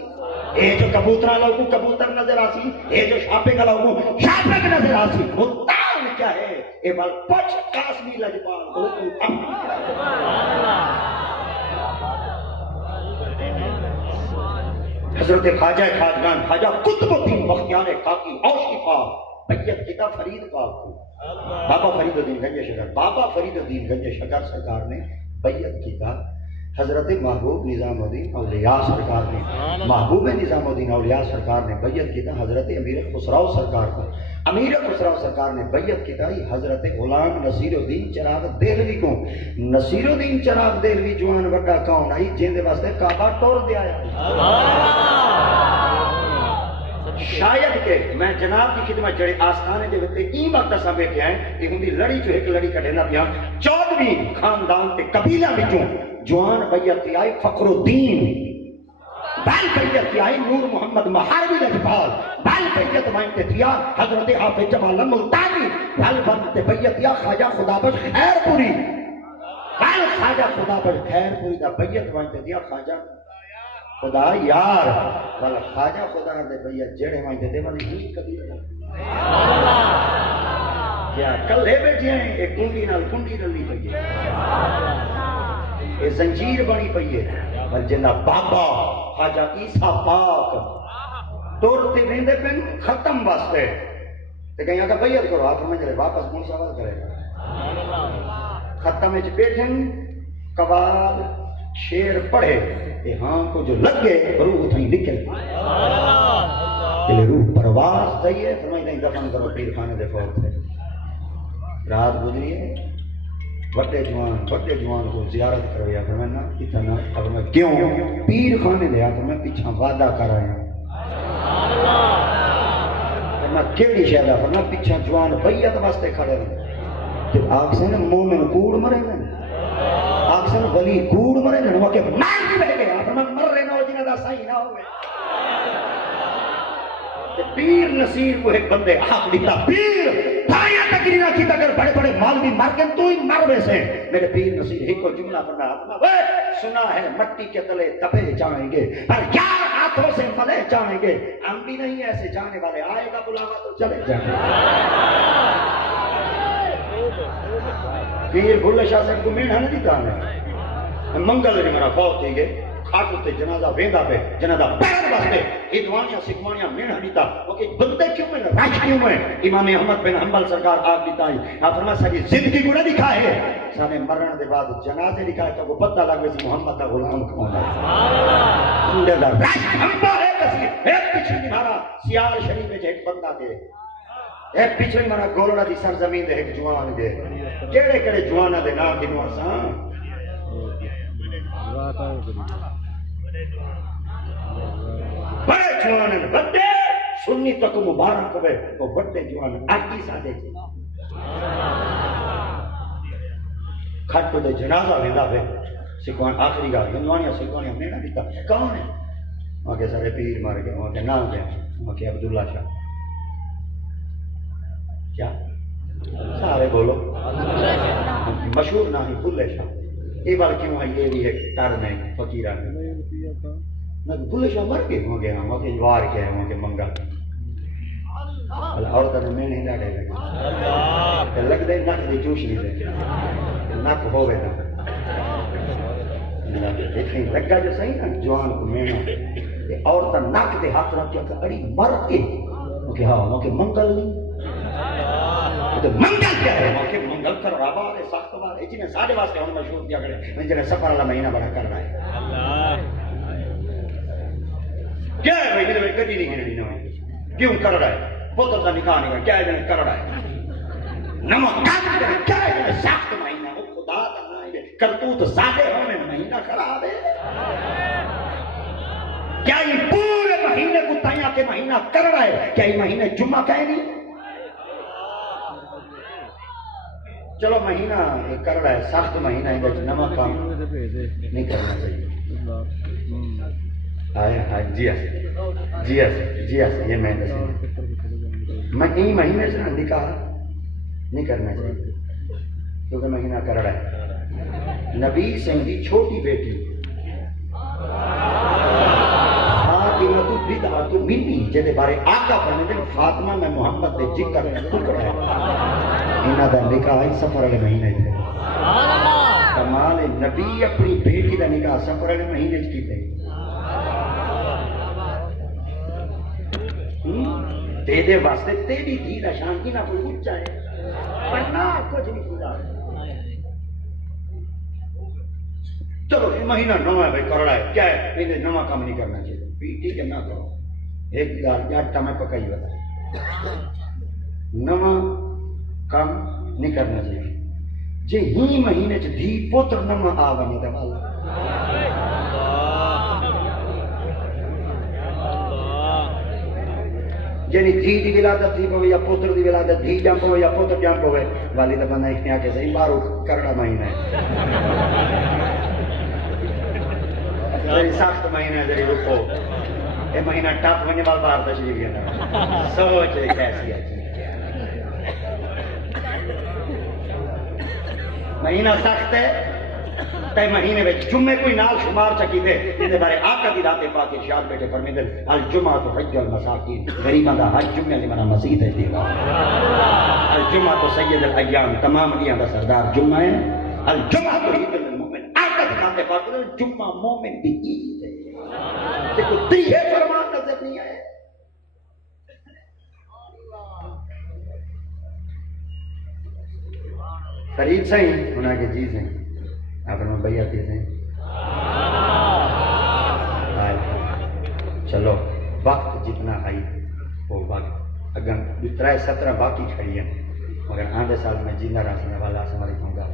ایک جو کبوتر والا کو کبوتر نظر آسی ایک جو شاپنگ والا کو شاپنگ نظر آسی ملتان کیا ہے اے بال پچ کاسمی لجپال حضرت خواجہ خواجگان خواجہ قطب الدین بختیار کاکی اوشی پاک بیعت کتاب فرید پاک کو بابا فرید الدین گنج شکر بابا فرید الدین گنج شکر سرکار نے بیعت کیتا حضرت محبوب نظام الدین اولیاء سرکار نے محبوب نظام الدین اولیاء سرکار نے بیعت کیتا حضرت امیر خسرو سرکار کو امیر خسرو سرکار نے بیعت کیتا حضرت غلام نصیر الدین چراغ دہلوی کو نصیر الدین چراغ دہلوی جوان وڈا کون آئی جن دے واسطے کعبہ توڑ دیا ہے شاید کہ میں جناب کی خدمت جڑے آستانے دے وتے این وقت اساں بیٹھے ہیں کہ ہندی لڑی جو ایک لڑی کڈینا پیا 14ویں خاندان تے قبیلہ وچوں جوان بیعت آئی فخر الدین بل بیعت آئی نور محمد محاربی لجپال بل بیعت وائنتے تھیا حضرت حافظ جمال ملتانی بل بنتے بیعت یا خواجہ خدا بخش خیر پوری بل خواجہ خدا بخش خیر پوری دا بیعت وائنتے تھیا خواجہ خدا یار والا خواجہ خدا دے بیعت جڑے وائنتے دے والی ہی کبھی کیا کلے بیٹھے ہیں ایک کنڈی نال کنڈی رلی پئی ہے یہ زنجیر بنی پئی ہے اور جنہ بابا خواجہ عیسیٰ پاک توڑتے ویندے پن ختم واسطے تے کہیں اگر بیعت کرو آپ میں جلے واپس کون سوال کرے گا ختم وچ بیٹھن قوال شیر پڑھے کہ ہاں کو جو لگے روح تھیں نکل روح پرواز دائیے فرمائی دیں دفن کرو پیر خانے دے فوق سے رات گزری ہے بڑے جوان کو زیارت کرویا فرمائنا اتنا فرمائے کیوں پیر خانے دے آتا میں پیچھا وعدہ کر آیا فرمائے کیڑی شہدہ فرمائے پیچھا جوان بیعت واسطے کھڑے رہے تو آگ سے نا مومن کوڑ مرے نا آگ سے نا ولی کوڑ مرے نا وہ کہ مار بھی بہ گیا فرمائے مر رہے نا ہو جنہ دا صحیح نہ ہوئے پیر نصیر کو ایک بندے آپ لکھتا پیر بھائیاں تکری نہ کیتا اگر بڑے بڑے مولوی مر گئے تو ہی مر ویسے میرے پیر نصیر ایک کو جملہ فرمایا سنا ہے مٹی کے تلے دبے جائیں گے پر یار ہاتھوں سے ملے جائیں گے ہم بھی نہیں ایسے جانے والے آئے گا بلاوا تو چلے جائیں گے پیر بھولے شاہ صاحب کو میڑ نہیں دیتا ہے منگل نے میرا فوت تھی گئے خاطر تے جنازہ ویندا پہ جنازہ پڑھن واسطے ادوانیاں سکھوانیاں مین ہنیتا وہ کہ بندے کیوں میں راج کیوں میں امام احمد بن حنبل سرکار آگ دیتا ہے آپ فرمایا ساری زندگی کو نہ دکھائے سارے مرن دے بعد جنازے دکھائے تو وہ پتہ لگ گیا محمد کا غلام کون ہے سبحان اللہ راج ہمبا ہے کسی ایک پیچھے نہارا سیال شریف میں ایک بندہ دے ایک پیچھے مارا گولڑا دی سرزمین دے ایک جوان دے کیڑے کیڑے جواناں دے نام گنوا ساں بڑے جوان بڑے سنی تک مبارک ہوئے وہ بڑے جوان آٹی سادے تھے کھٹ دے جنازہ ویندا پہ سکھوان آخری گال گنوانیاں سکھوانیاں میں نہ دیتا کون ہے وہاں کے سارے پیر مار گئے وہاں کے نام گئے وہاں کے عبداللہ شاہ کیا سارے بولو مشہور نہ ہی بھلے شاہ یہ بار کیوں ہے یہ بھی ہے ٹر میں فقیران بھلے شاہ مر گئے وہاں کے وہاں کے جوار کے ہیں وہاں کے منگا عورتوں نے میں نہیں ڈاڑے لگے لگ دے نک دی چوش نہیں دے نک ہو گئے تھا دیکھیں لگا جو صحیح نا جوان کو مینا عورتیں نک دے ہاتھ رکھ کے اڑی مر کے کہ ہاں وہاں کے منگل نہیں تو منگل کیا ہے وہاں کے منگل کر رہا بار ہے سخت بار ہے جی میں ساڑھے واسطے ہوں مشہور کیا کرے جنہیں سفر اللہ مہینہ بڑا کر رہا ہے کیا ہے بھائی میرے کدی نہیں گرنی نہ کیوں کر رہا ہے پتر کا نکاح نہیں کیا ہے جنہیں کر رہا ہے نمک کیا ہے جنہیں سخت مہینہ وہ خدا کا نہ کرتوت سادے ہونے مہینہ خراب ہے کیا یہ پورے مہینے کو تائیاں کے مہینہ کر رہا ہے کیا یہ مہینے جمعہ کہے نہیں چلو مہینہ کر رہا ہے سخت مہینہ ہے نمک کام نہیں کرنا چاہیے جی جی جی یہ میں میں این مہینے سے نکاح نہیں کرنا چاہیے کیونکہ مہینہ کر رہا ہے نبی سنگھ کی چھوٹی بیٹی منی جہدے بارے آقا فرماتے ہیں فاطمہ میں محمد دے ذکر ٹکڑا ہے انہاں دا نکاح سفر والے مہینے ہے کمال نبی اپنی بیٹی دا نکاح سفر والے مہینے وچ کیتا ہے تیرے واسطے تیری دھی دا شان کی نہ کوئی اونچا ہے ورنہ کچھ نہیں خدا چلو یہ مہینہ نواں ہے بھائی کر رہا ہے کیا ہے انہیں نواں کام نہیں کرنا چاہیے ٹھیک ہے نہ کرو ایک گال آٹا میں پکائی بتا نواں کام نہیں کرنا چاہیے جی ہی مہینے چ دھی پوتر نواں آ بنے تو والا یعنی دھی دی ولادت تھی پوے یا پوتر دی ولادت دھی جم پوے یا پوتر جم پوے والی تو بندہ ایک کے صحیح بارو کرنا مہینہ ہے سخت مہینہ ہے ذریعہ رکو یہ مہینہ ٹاپ ہونے والا باہر تشریف گیا سوچ کیسی ہے مہینہ سخت ہے تے مہینے میں جمعے کوئی نال شمار چکی دے جنہیں بارے آقا دی رات پاک ارشاد بیٹھے فرمیدے الجمعہ تو حج المساکین غریباں دا حج جمعہ دی منا مسجد ہے دیوا الجمعہ تو سید الایام تمام دیاں دا سردار جمعہ ہے الجمعہ تو عید المومن آقا دی رات پاک جمعہ مومن دی عید ہے دیکھو تیہ فرمان نظر نہیں آئے فرید صحیح انہاں کے جیز ہیں آپ نے بیعت دیں چلو وقت جتنا آئی وہ وقت اگر 17 باقی کھڑی ہیں مگر آندھے سال میں جیندہ رہا سنے والا ہماری ہوں گا